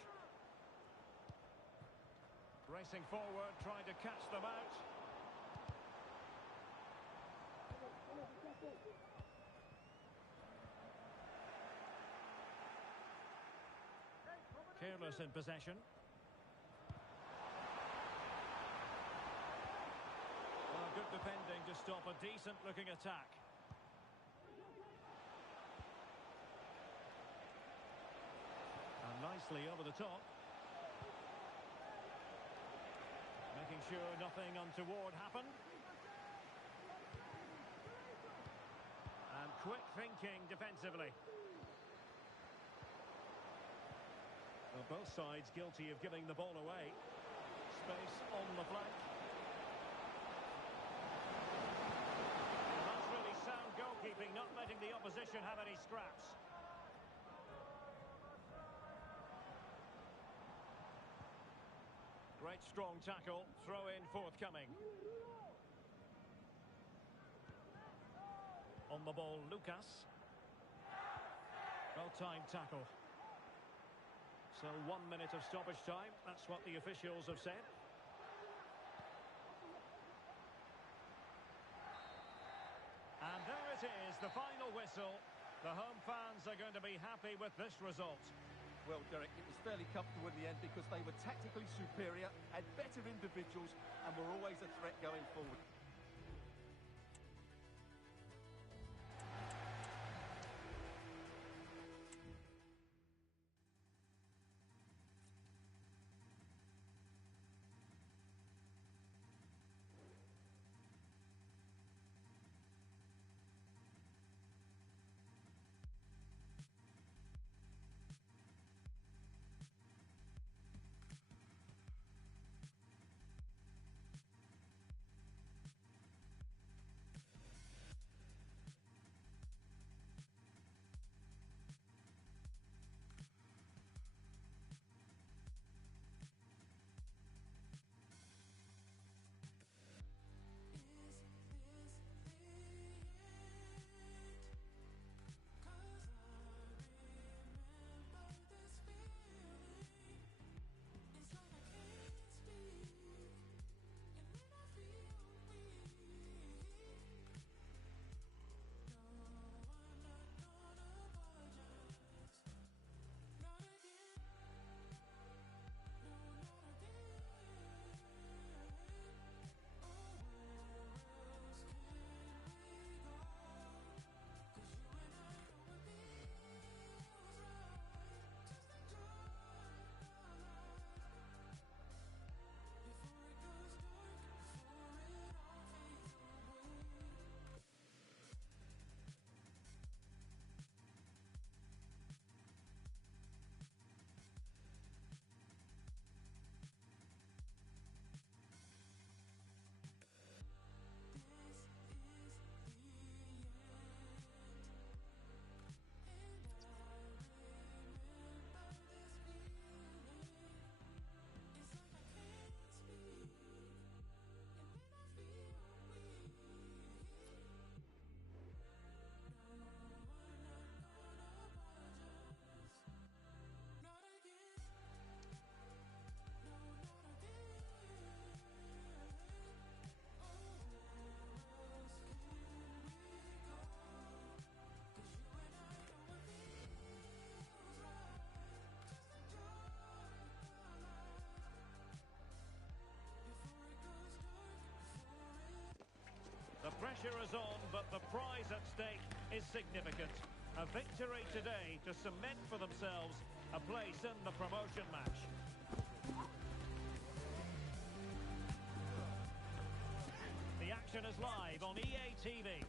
Racing forward, trying to catch them out. Careless in possession. Well, good defending to stop a decent-looking attack. And nicely over the top. Making sure nothing untoward happened. And quick thinking defensively. Well, both sides guilty of giving the ball away. Space on the flank. Well, that's really sound goalkeeping, not letting the opposition have any scraps. Great strong tackle, throw in forthcoming. On the ball, Lucas. Well-timed tackle. So 1 minute of stoppage time, that's what the officials have said. And there it is, the final whistle. The home fans are going to be happy with this result. Well, Derek, it was fairly comfortable in the end because they were tactically superior, had better individuals, and were always a threat going forward. The pressure is on, but the prize at stake is significant. A victory today to cement for themselves a place in the promotion match. The action is live on EA TV.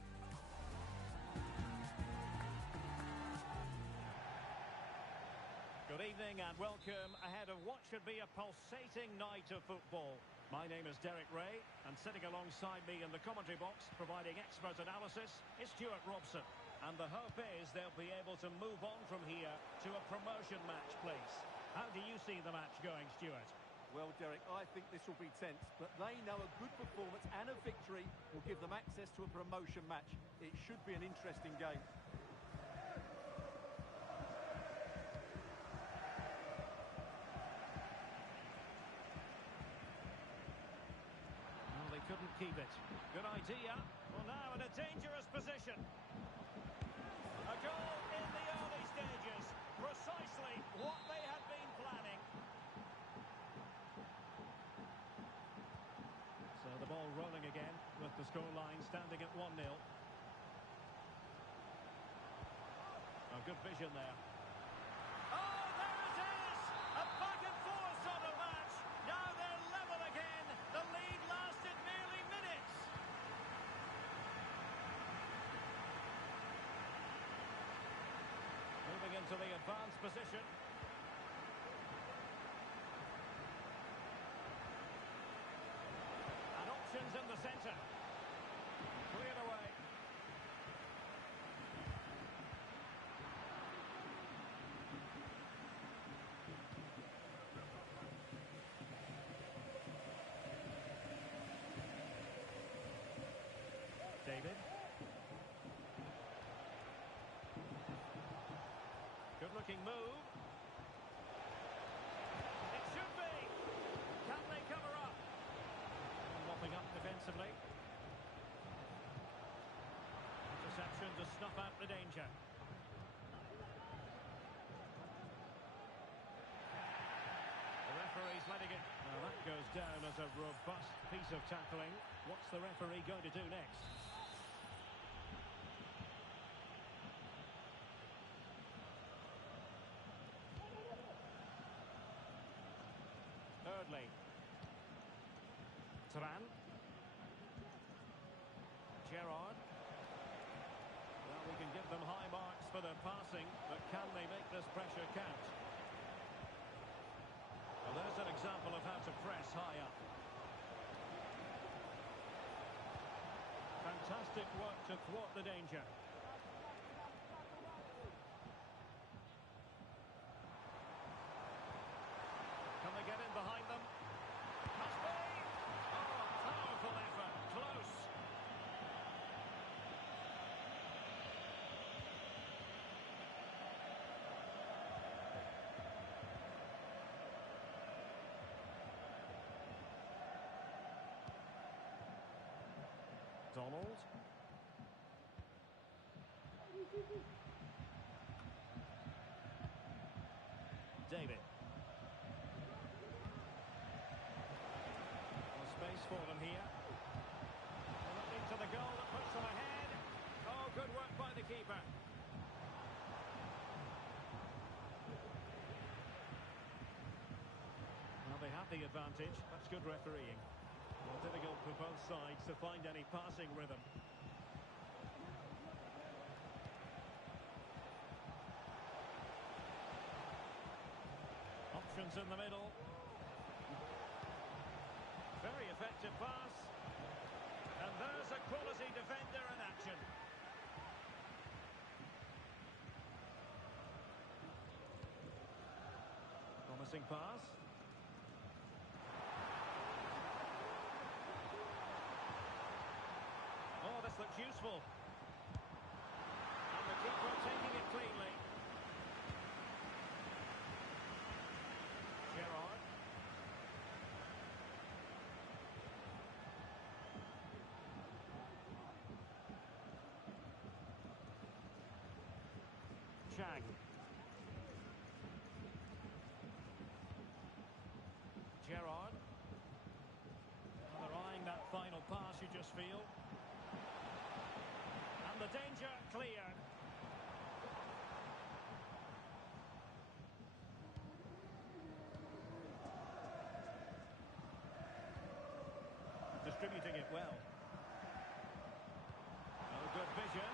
Good evening and welcome ahead of what should be a pulsating night of football. My name is Derek Ray, and sitting alongside me in the commentary box, providing expert analysis, is Stuart Robson. And the hope is they'll be able to move on from here to a promotion match place. How do you see the match going, Stuart? Well, Derek, I think this will be tense, but they know a good performance and a victory will give them access to a promotion match. It should be an interesting game. Well, they couldn't keep it. Good idea. Well, now in a dangerous position. A goal in the early stages. Precisely what they had been planning. So the ball rolling again with the scoreline standing at 1-0. A good vision there. Oh, there it is! A back and forth sort of match. Now they're level again. The lead lasted merely minutes. Moving into the advanced position. And options in the centre. Cleared away. David. Good looking move. It should be. Can they cover up? Mopping up defensively. Interception to snuff out the danger. down as a robust piece of tackling. What's the referee going to do next? Thirdly. Turan. Gerrard. Well, we can give them high marks for their passing, but can they make this pressure count? Well, there's an example of how to press high up. Fantastic work to thwart the danger. Can they get in behind them? Must be! Oh, powerful effort. Close. Donald. David. Well, space for them here. Looking to the goal that puts them ahead. Oh, good work by the keeper. Well, they have the advantage. That's good refereeing. Well, difficult for both sides to find any passing rhythm. Options in the middle. Very effective pass. And there's a quality defender in action. Promising pass. Oh, this looks useful. And the keeper taking it cleanly. Gerrard. Chang. Gerrard. Well, they're eyeing that final pass, you just feel. And the danger cleared. Distributing it well. Oh, good vision.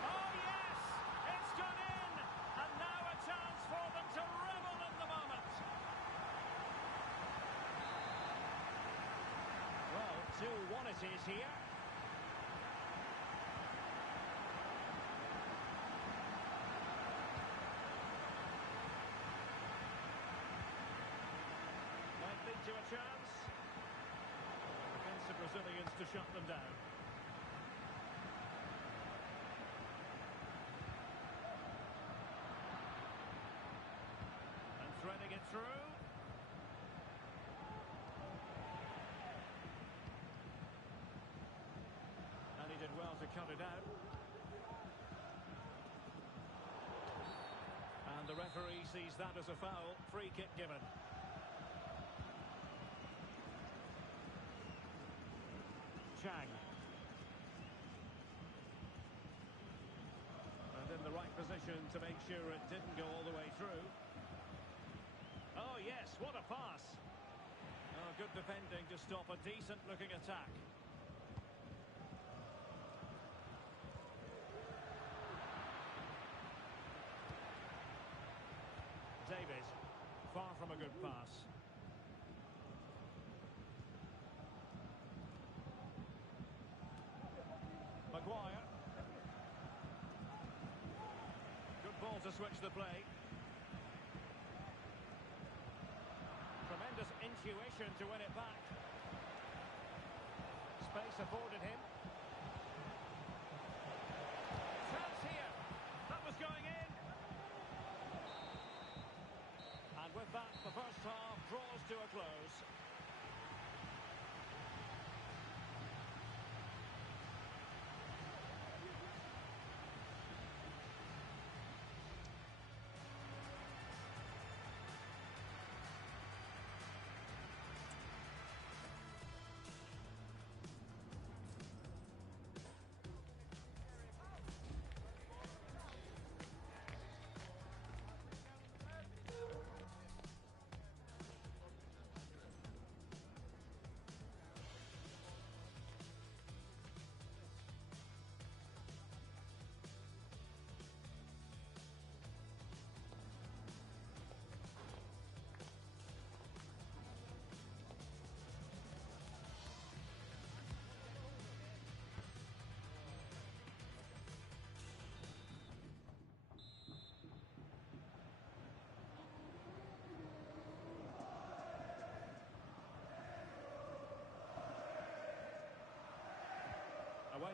Oh, yes! It's gone in! And now a chance for them to revel in the moment. Well, 2-1 it is here. Might lead to a chance. Against the Brazilians to shut them down. And threading it through. And he did well to cut it out. And the referee sees that as a foul. Free kick given. Chang. And in the right position to make sure it didn't go all the way through. Oh, yes, what a pass. Oh, good defending to stop a decent-looking attack. David, far from a good pass. Maguire. Good ball to switch the play. Tremendous intuition to win it back. Space afforded him. Chance here. That was going in. And with that, the first half draws to a close.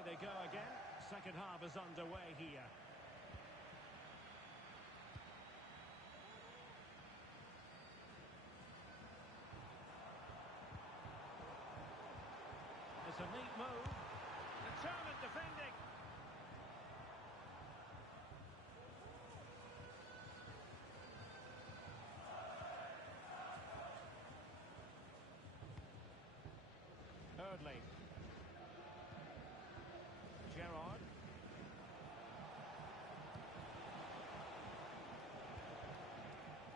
they go again. Second half is underway here. It's a neat move. Determined defending. Thirdly. Gerrard.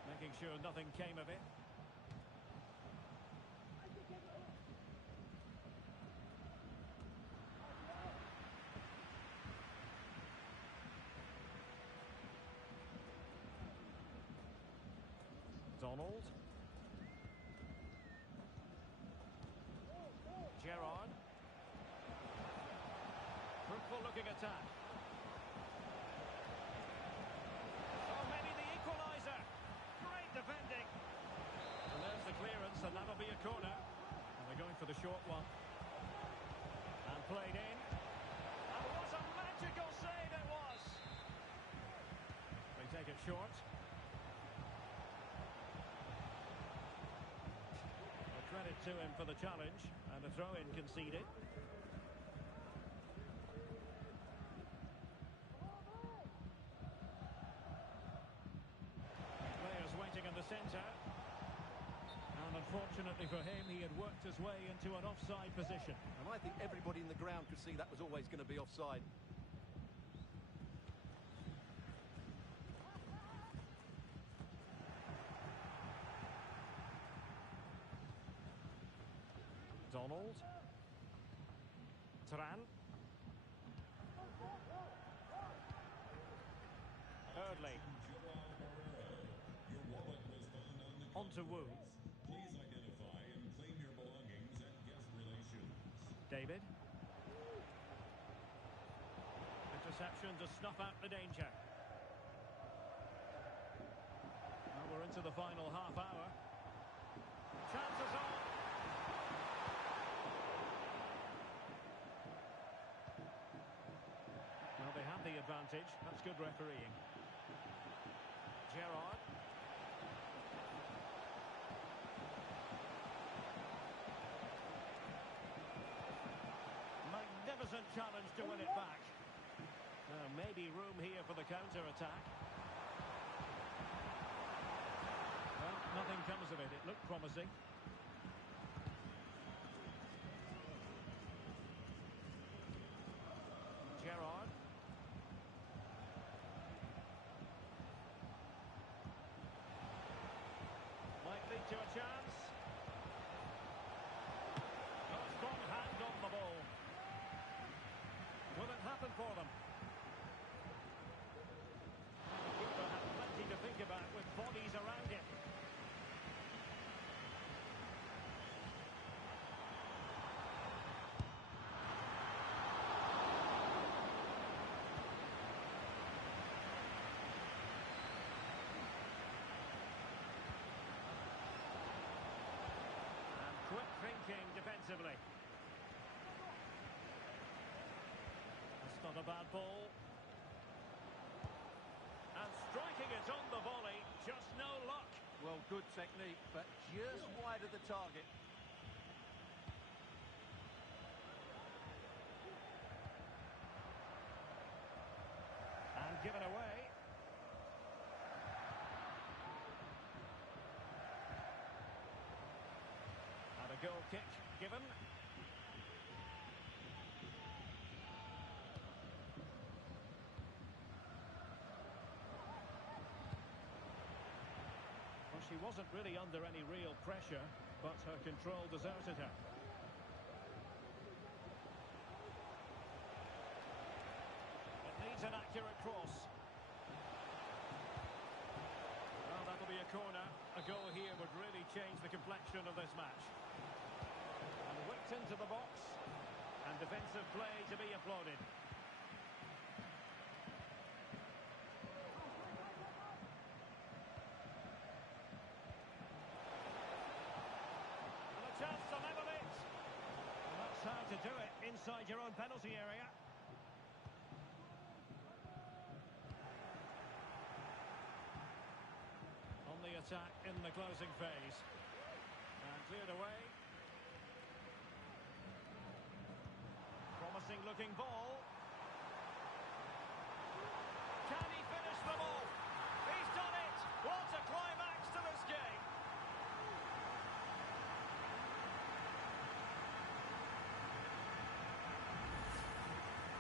Making sure nothing came of it. Donald. Gerrard. Fruitful looking attack. Oh, maybe the equaliser. Great defending. And there's the clearance, and that'll be a corner. And they're going for the short one. And played in. And what a magical save it was. They take it short. Credit to him for the challenge, and a throw-in conceded. Players waiting in the centre. And unfortunately for him, he had worked his way into an offside position. And I think everybody in the ground could see that was always going to be offside. Donald. Tran. Eardley. On to Wu. Please identify and claim your belongings at guest relations. David. Interception to snuff out the danger. Well, we're into the final half hour. Chances on. Well, they have the advantage. That's good refereeing. Gerrard. Magnificent challenge to win it back. Maybe room here for the counter-attack. Well, nothing comes of it. It looked promising. Gerrard. Might lead to a chance. Oh, strong hand on the ball. Will it happen for them? The keeper had plenty to think about with bodies around him. And quick thinking defensively. That's not a bad ball. And striking it on the volley, just no luck. Well, good technique, but just wide of the target. And given away. And a goal kick given. Well, she wasn't really under any real pressure, but her control deserted her. It needs an accurate cross. Well, that'll be a corner. A goal here would really change the complexion of this match. And whipped into the box. And defensive play to be applauded. And a chance to level it. And that's how to do it inside your own penalty area. attack in the closing phase. And cleared away. Promising looking ball. Can he finish them off? He's done it! What a climax to this game!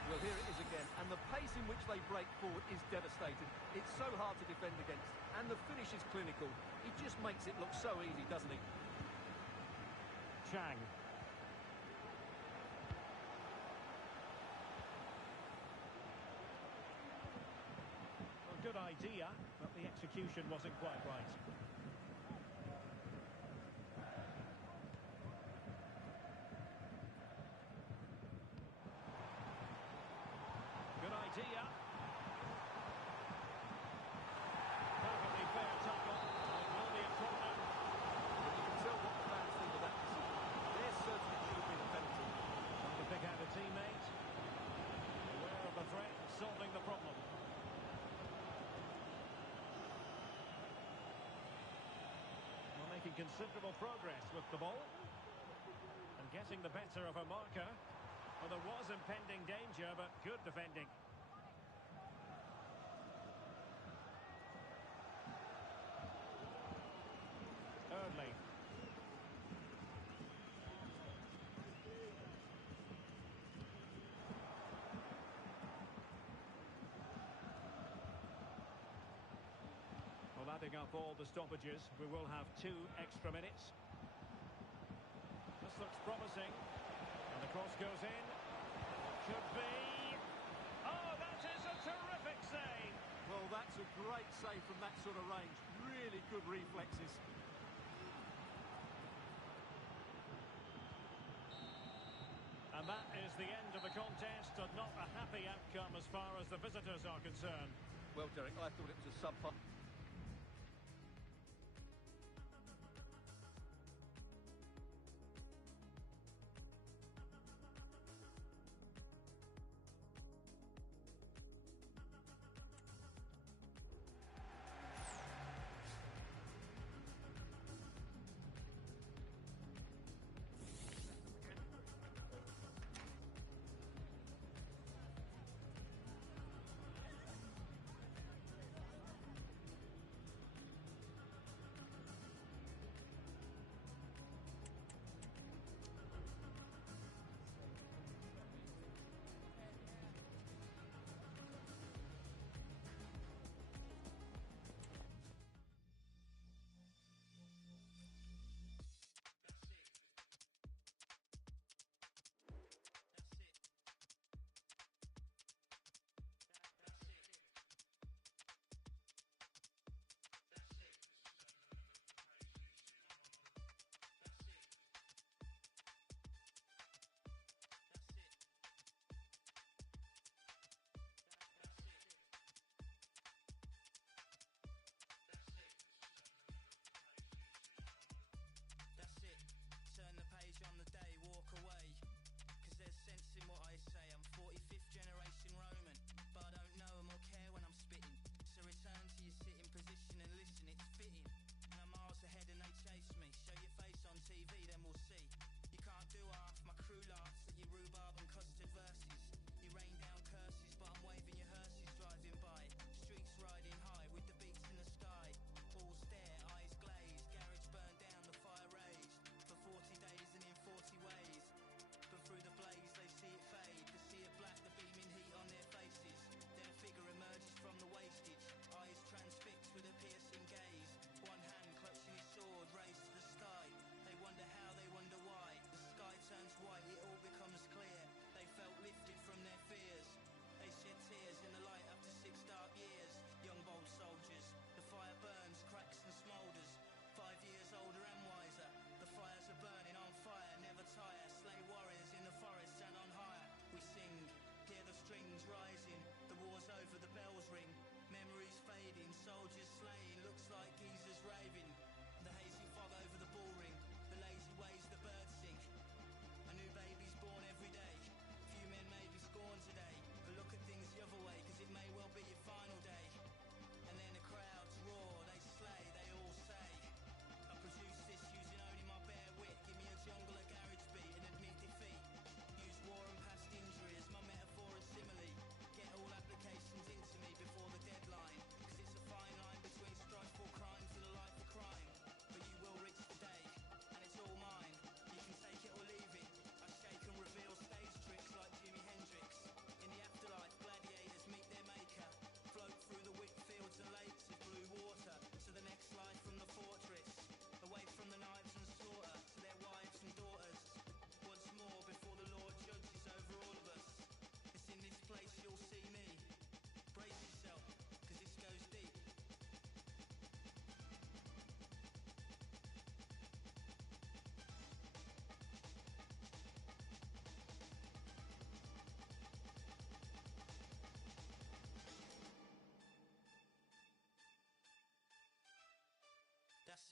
Well, here it is again, and the pace in which they break forward is devastating. It's so hard to defend against, and the finish is clinical. He just makes it look so easy, doesn't he? Chang. Well, good idea, but the execution wasn't quite right. Good idea. Perfectly fair tackle. It will be a corner. And you can tell what the fans think of that decision. They're certain it should have been a penalty. Trying to pick out a teammate. Aware of the threat, solving the problem. Well, making considerable progress with the ball. And getting the better of a marker. Well, there was impending danger, but good defending. Early. Well, adding up all the stoppages, we will have 2 extra minutes. This looks promising. And the cross goes in. Could be. Oh, that is a terrific save. Well, that's a great save from that sort of range. Really good reflexes. And that is the end of the contest, and not a happy outcome as far as the visitors are concerned. Well, Derek, I thought it was a subpar.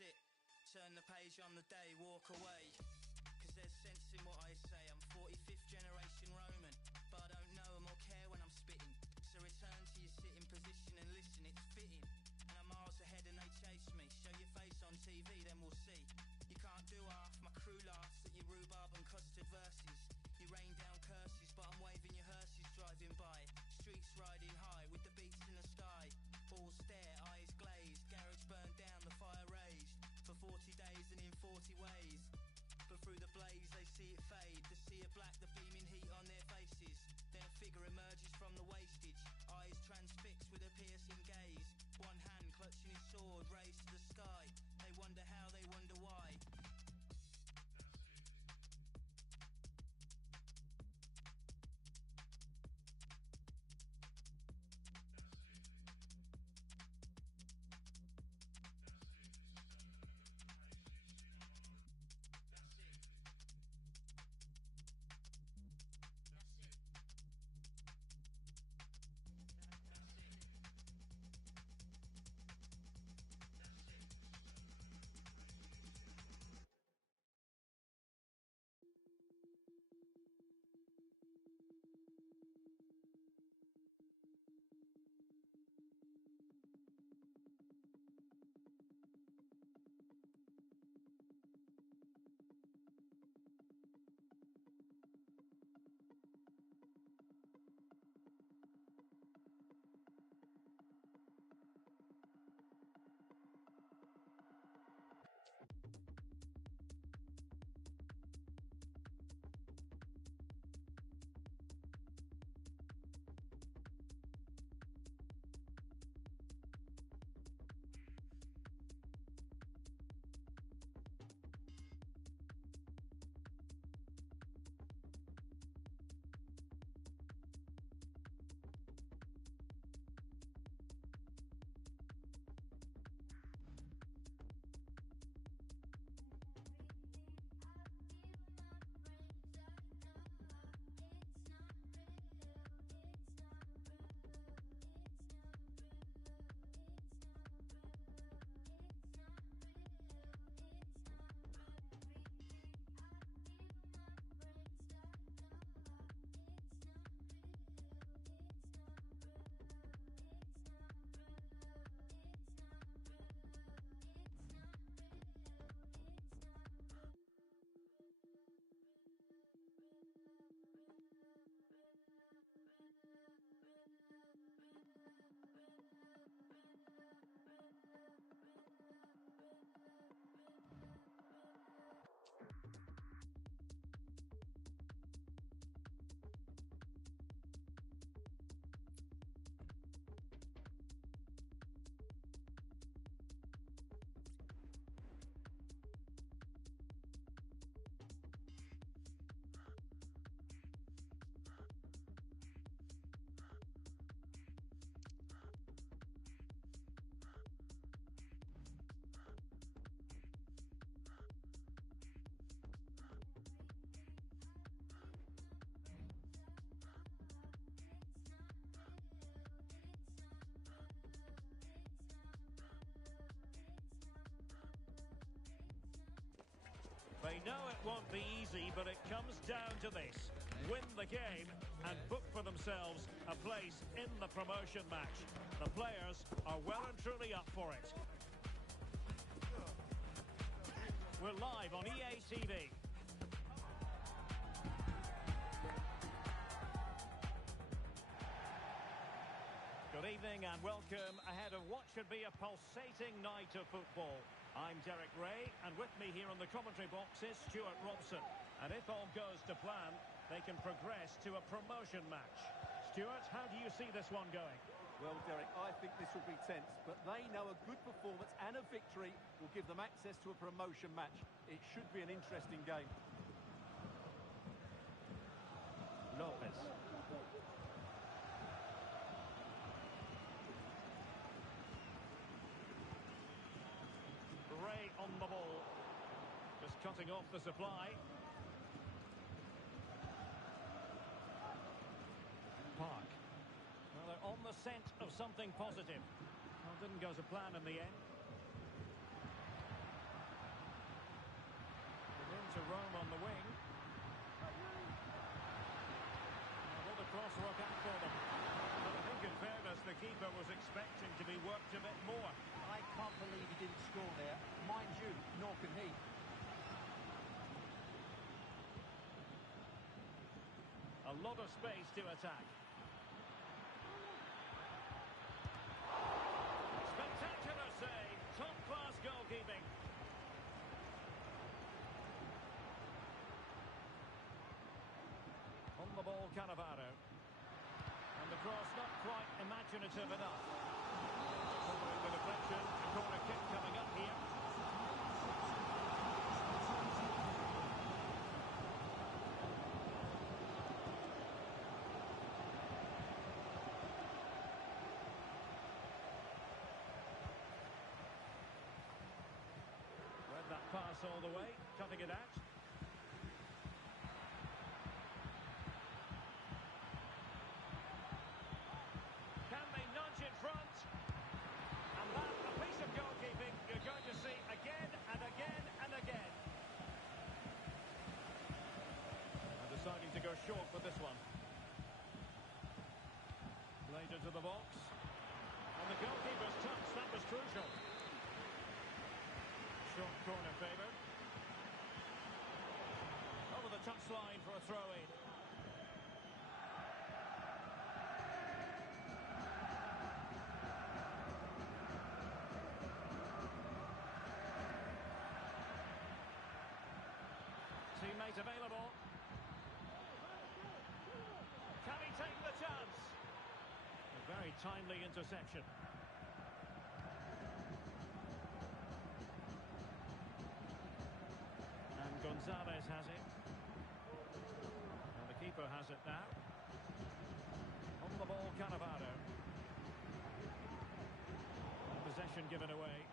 it. Turn the page on the day, walk away. Cause there's sense in what I say. I'm 45th generation Roman, but I don't know them or care when I'm spitting. So return to your sitting position and listen, it's fitting. And I'm miles ahead and they chase me. Show your face on TV, then we'll see. You can't do half, my crew laughs at your rhubarb and custard verses. You rain down curses, but I'm waving your hearses driving by. Streets riding high with the beats in the sky. All stare, eyes glazed, garage burned down, the fire raged. For 40 days and in 40 ways. But through the blaze they see it fade. The sea of black, the beaming heat on their faces. Then a figure emerges from the wastage. Eyes transfixed with a piercing gaze. One hand clutching his sword raised to the sky. They wonder how, they wonder why. They know it won't be easy, but it comes down to this. Win the game and book for themselves a place in the promotion match. The players are well and truly up for it. We're live on EA TV. Good evening and welcome ahead of what should be a pulsating night of football. I'm Derek Ray, and with me here on the commentary box is Stuart Robson. And if all goes to plan, they can progress to a promotion match. Stuart, how do you see this one going? Well, Derek, I think this will be tense, but they know a good performance and a victory will give them access to a promotion match. It should be an interesting game. Lopez. Ray on the ball. Just cutting off the supply. Park. Well, they're on the scent of something positive. Well, didn't go to plan in the end. to roam on the wing. Will the cross work out for them? But I think in fairness, the keeper was expecting to be worked a bit more. I can't believe he didn't score there. Mind you, nor can he. A lot of space to attack. Spectacular save. Top-class goalkeeping. On the ball, Cannavaro. And the cross not quite imaginative enough. Following the deflection, a corner kick coming up here. Read that pass all the way, cutting it out. Can they nudge in front? And that, a piece of goalkeeping you're going to see again and again and again. And deciding to go short with this one. Played into the box. And the goalkeeper's touch, that was crucial. Short corner favoured. Over the touchline for a throw-in. Teammate available. Can he take the chance? A very timely interception. And Gonzalez has it. And the keeper has it now. On the ball, Cannavaro. And possession given away.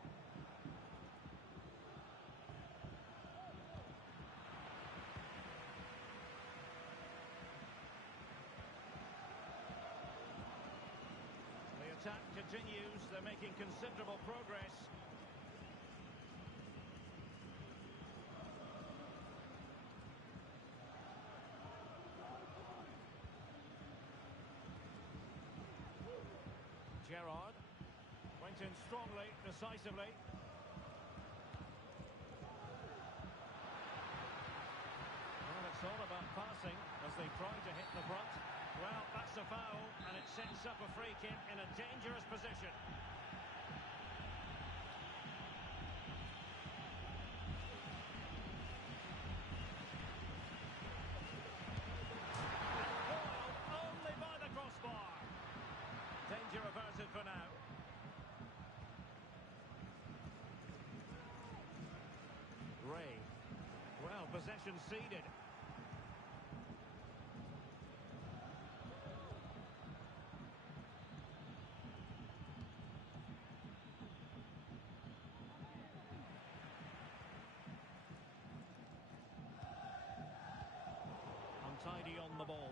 The attack continues. They're making considerable progress. Gerrard went in strongly, decisively. Well, it's all about passing as they try to hit the front. Well, that's a foul, and it sets up a free kick in a dangerous position. Foiled only by the crossbar. Danger averted for now. Ray. Well, possession ceded. Untidy on the ball.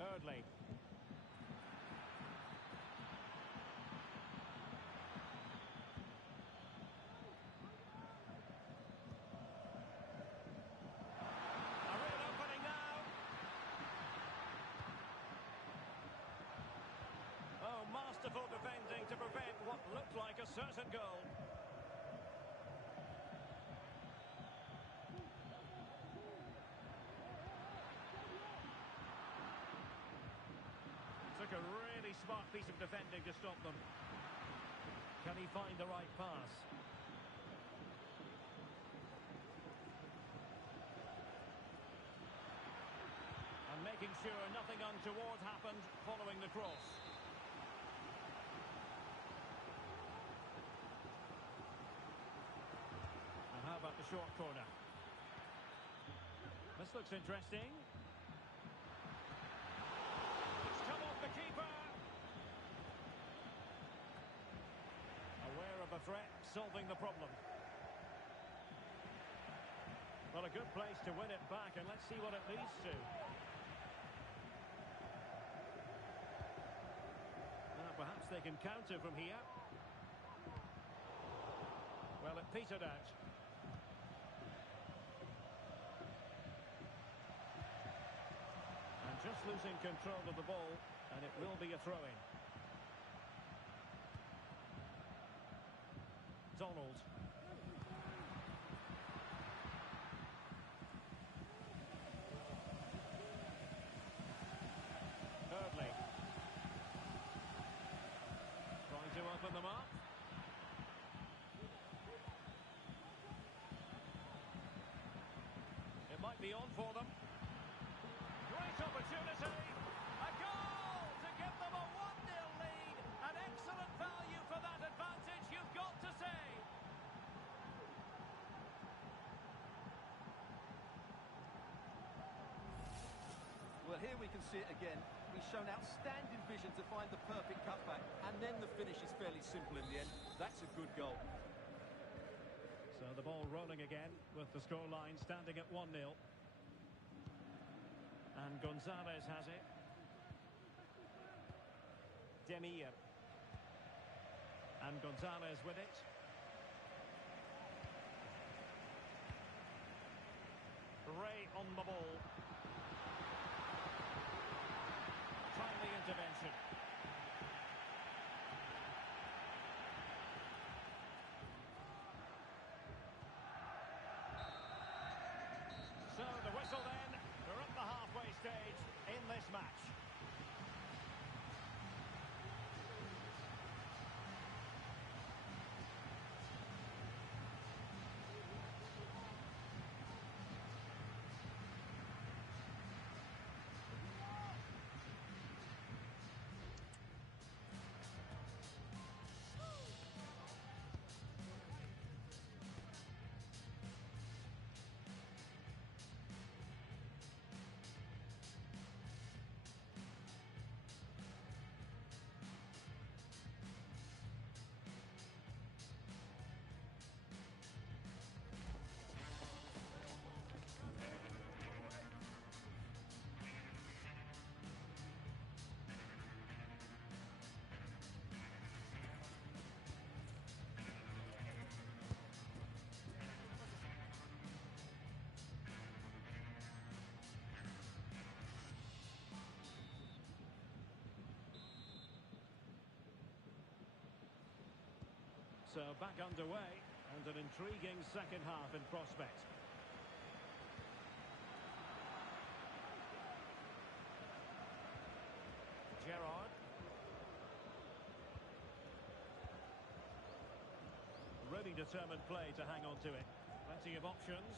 Eardley. A real opening now. Oh, masterful defending to prevent what looked like a certain goal. Took a really smart piece of defending to stop them. Can he find the right pass? And making sure nothing untoward happened following the cross. And how about the short corner? This looks interesting. Come off the keeper. Aware of the threat, solving the problem. Well, a good place to win it back, and let's see what it leads to. Now, perhaps they can counter from here. Well, it petered out. And just losing control of the ball, and it will be a throw-in. Donald. Thirdly. Trying to open them up. It might be on for them. Great opportunity. A goal to give them a 1-0 lead. An excellent value for that advantage, you've got to say. Well, here we can see it again. He's shown outstanding vision to find the perfect cutback, and then the finish is fairly simple in the end. That's a good goal. So the ball rolling again with the scoreline standing at 1-0. And Gonzalez has it. Demir. And Gonzalez with it. Ray on the ball. Timely intervention. So the whistle then. We're at the halfway stage in this match. So back underway, and an intriguing second half in prospect. Gerrard. Really determined play to hang on to it. Plenty of options.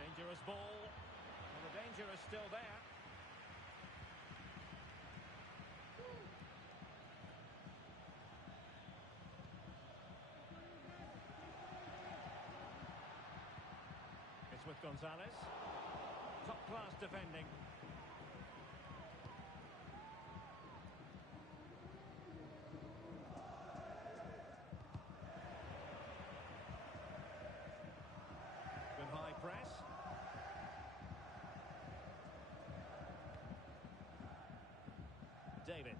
Dangerous ball. And the danger is still there. It's with Gonzalez. Top-class defending. Good high press. David.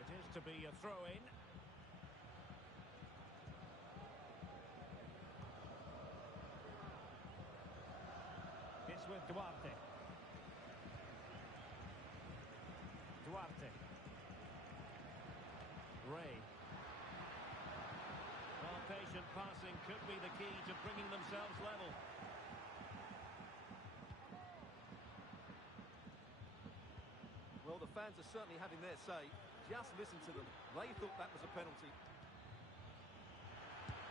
It is to be a throw-in. It's with Duarte. Duarte. Ray. Well, patient passing could be the key to bringing themselves level. Well, the fans are certainly having their say. Just listen to them. They thought that was a penalty.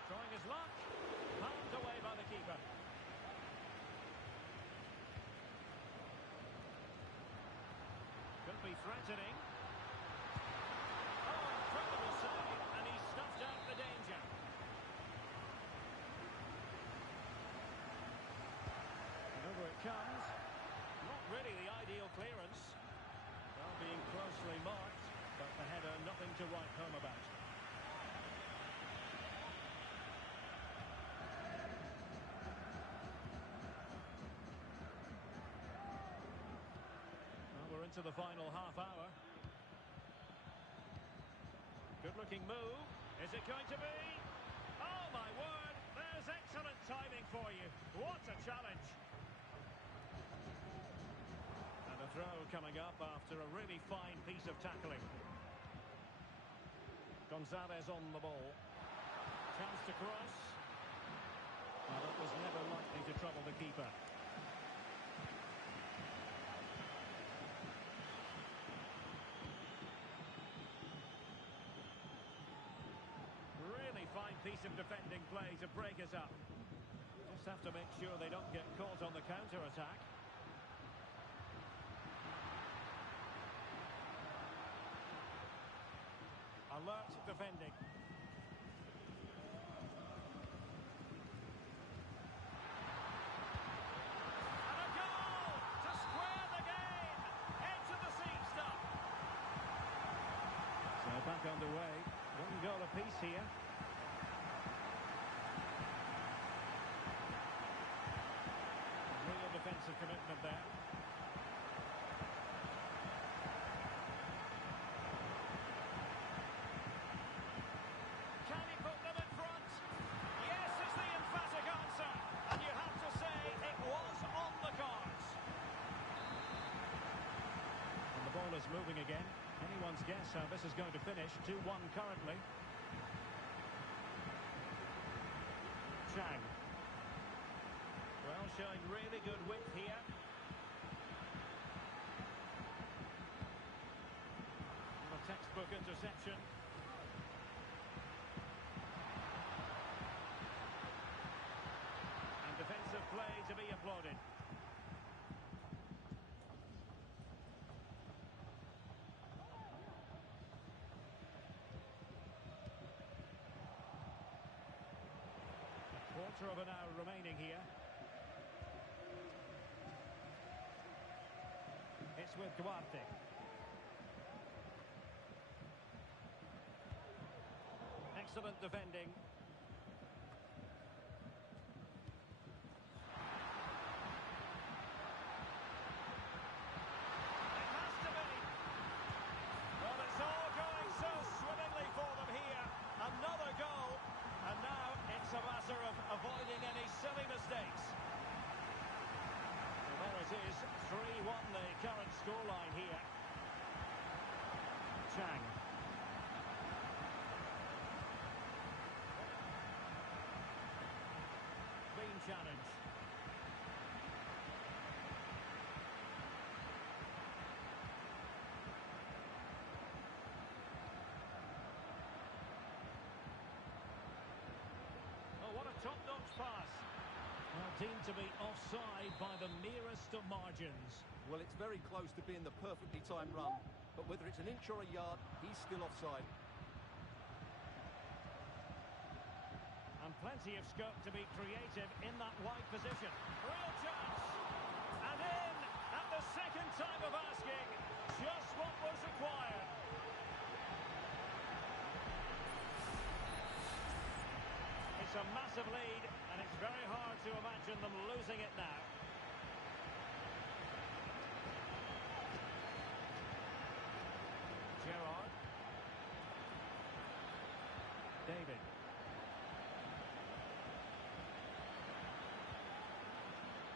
Trying his luck. Palmed away by the keeper. Could be threatening. Oh, incredible save, and he stuffed out the danger. And over it comes. Not really the ideal clearance. Well, being closely marked, but the header nothing to write home about. into the final half hour. Good-looking move. Is it going to be? Oh, my word. There's excellent timing for you. What a challenge. And a throw coming up after a really fine piece of tackling. Gonzalez on the ball. Chance to cross. Well, that was never likely to trouble the keeper. Really fine piece of defending play to break us up. Just have to make sure they don't get caught on the counter-attack. Alert defending. And a goal to square the game. Edge of the seat stuff. So back underway. One goal apiece here. Real defensive commitment there. Can he put them in front? Yes is the emphatic answer. And you have to say it was on the cards. And the ball is moving again. Anyone's guess how this is going to finish. 2-1 currently. Chang. Well, showing really good width here. And a textbook interception. And defensive play to be applauded. Quarter of an hour remaining here. It's with Duarte. Excellent defending. It has to be. Well, it's all going so swimmingly for them here. Another goal. And now it's a matter of avoiding any silly mistakes. So there it is, 3-1 the current scoreline here. Chang. Clean challenge. What a top-notch pass. Well, deemed to be offside by the merest of margins. Well, it's very close to being the perfectly timed run, but whether it's an inch or a yard, he's still offside. And plenty of scope to be creative in that wide position. Real chance. And in at the second time of asking. Just what was required. It's a massive lead, and it's very hard to imagine them losing it now. Gerrard. David.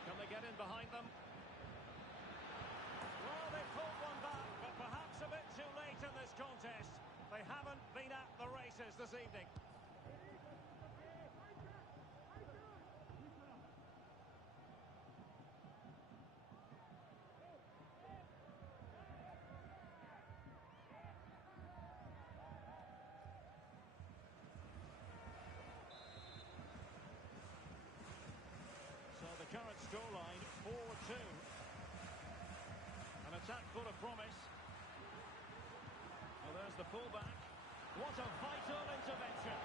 Can they get in behind them? Well, they pulled one back, but perhaps a bit too late in this contest. They haven't been at the races this evening. The current scoreline 4-2. An attack full of promise. Well, there's the fullback. What a vital intervention.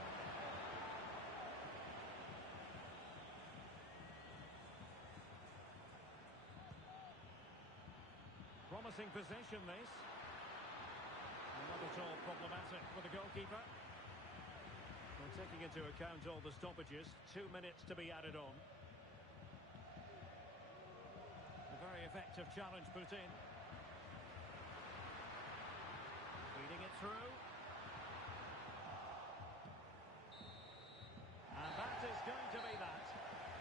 Promising possession this. Not at all problematic for the goalkeeper. Well, taking into account all the stoppages, 2 minutes to be added on. Very effective challenge put in. through. And that is going to be that.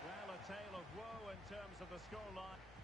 Well, a tale of woe in terms of the scoreline.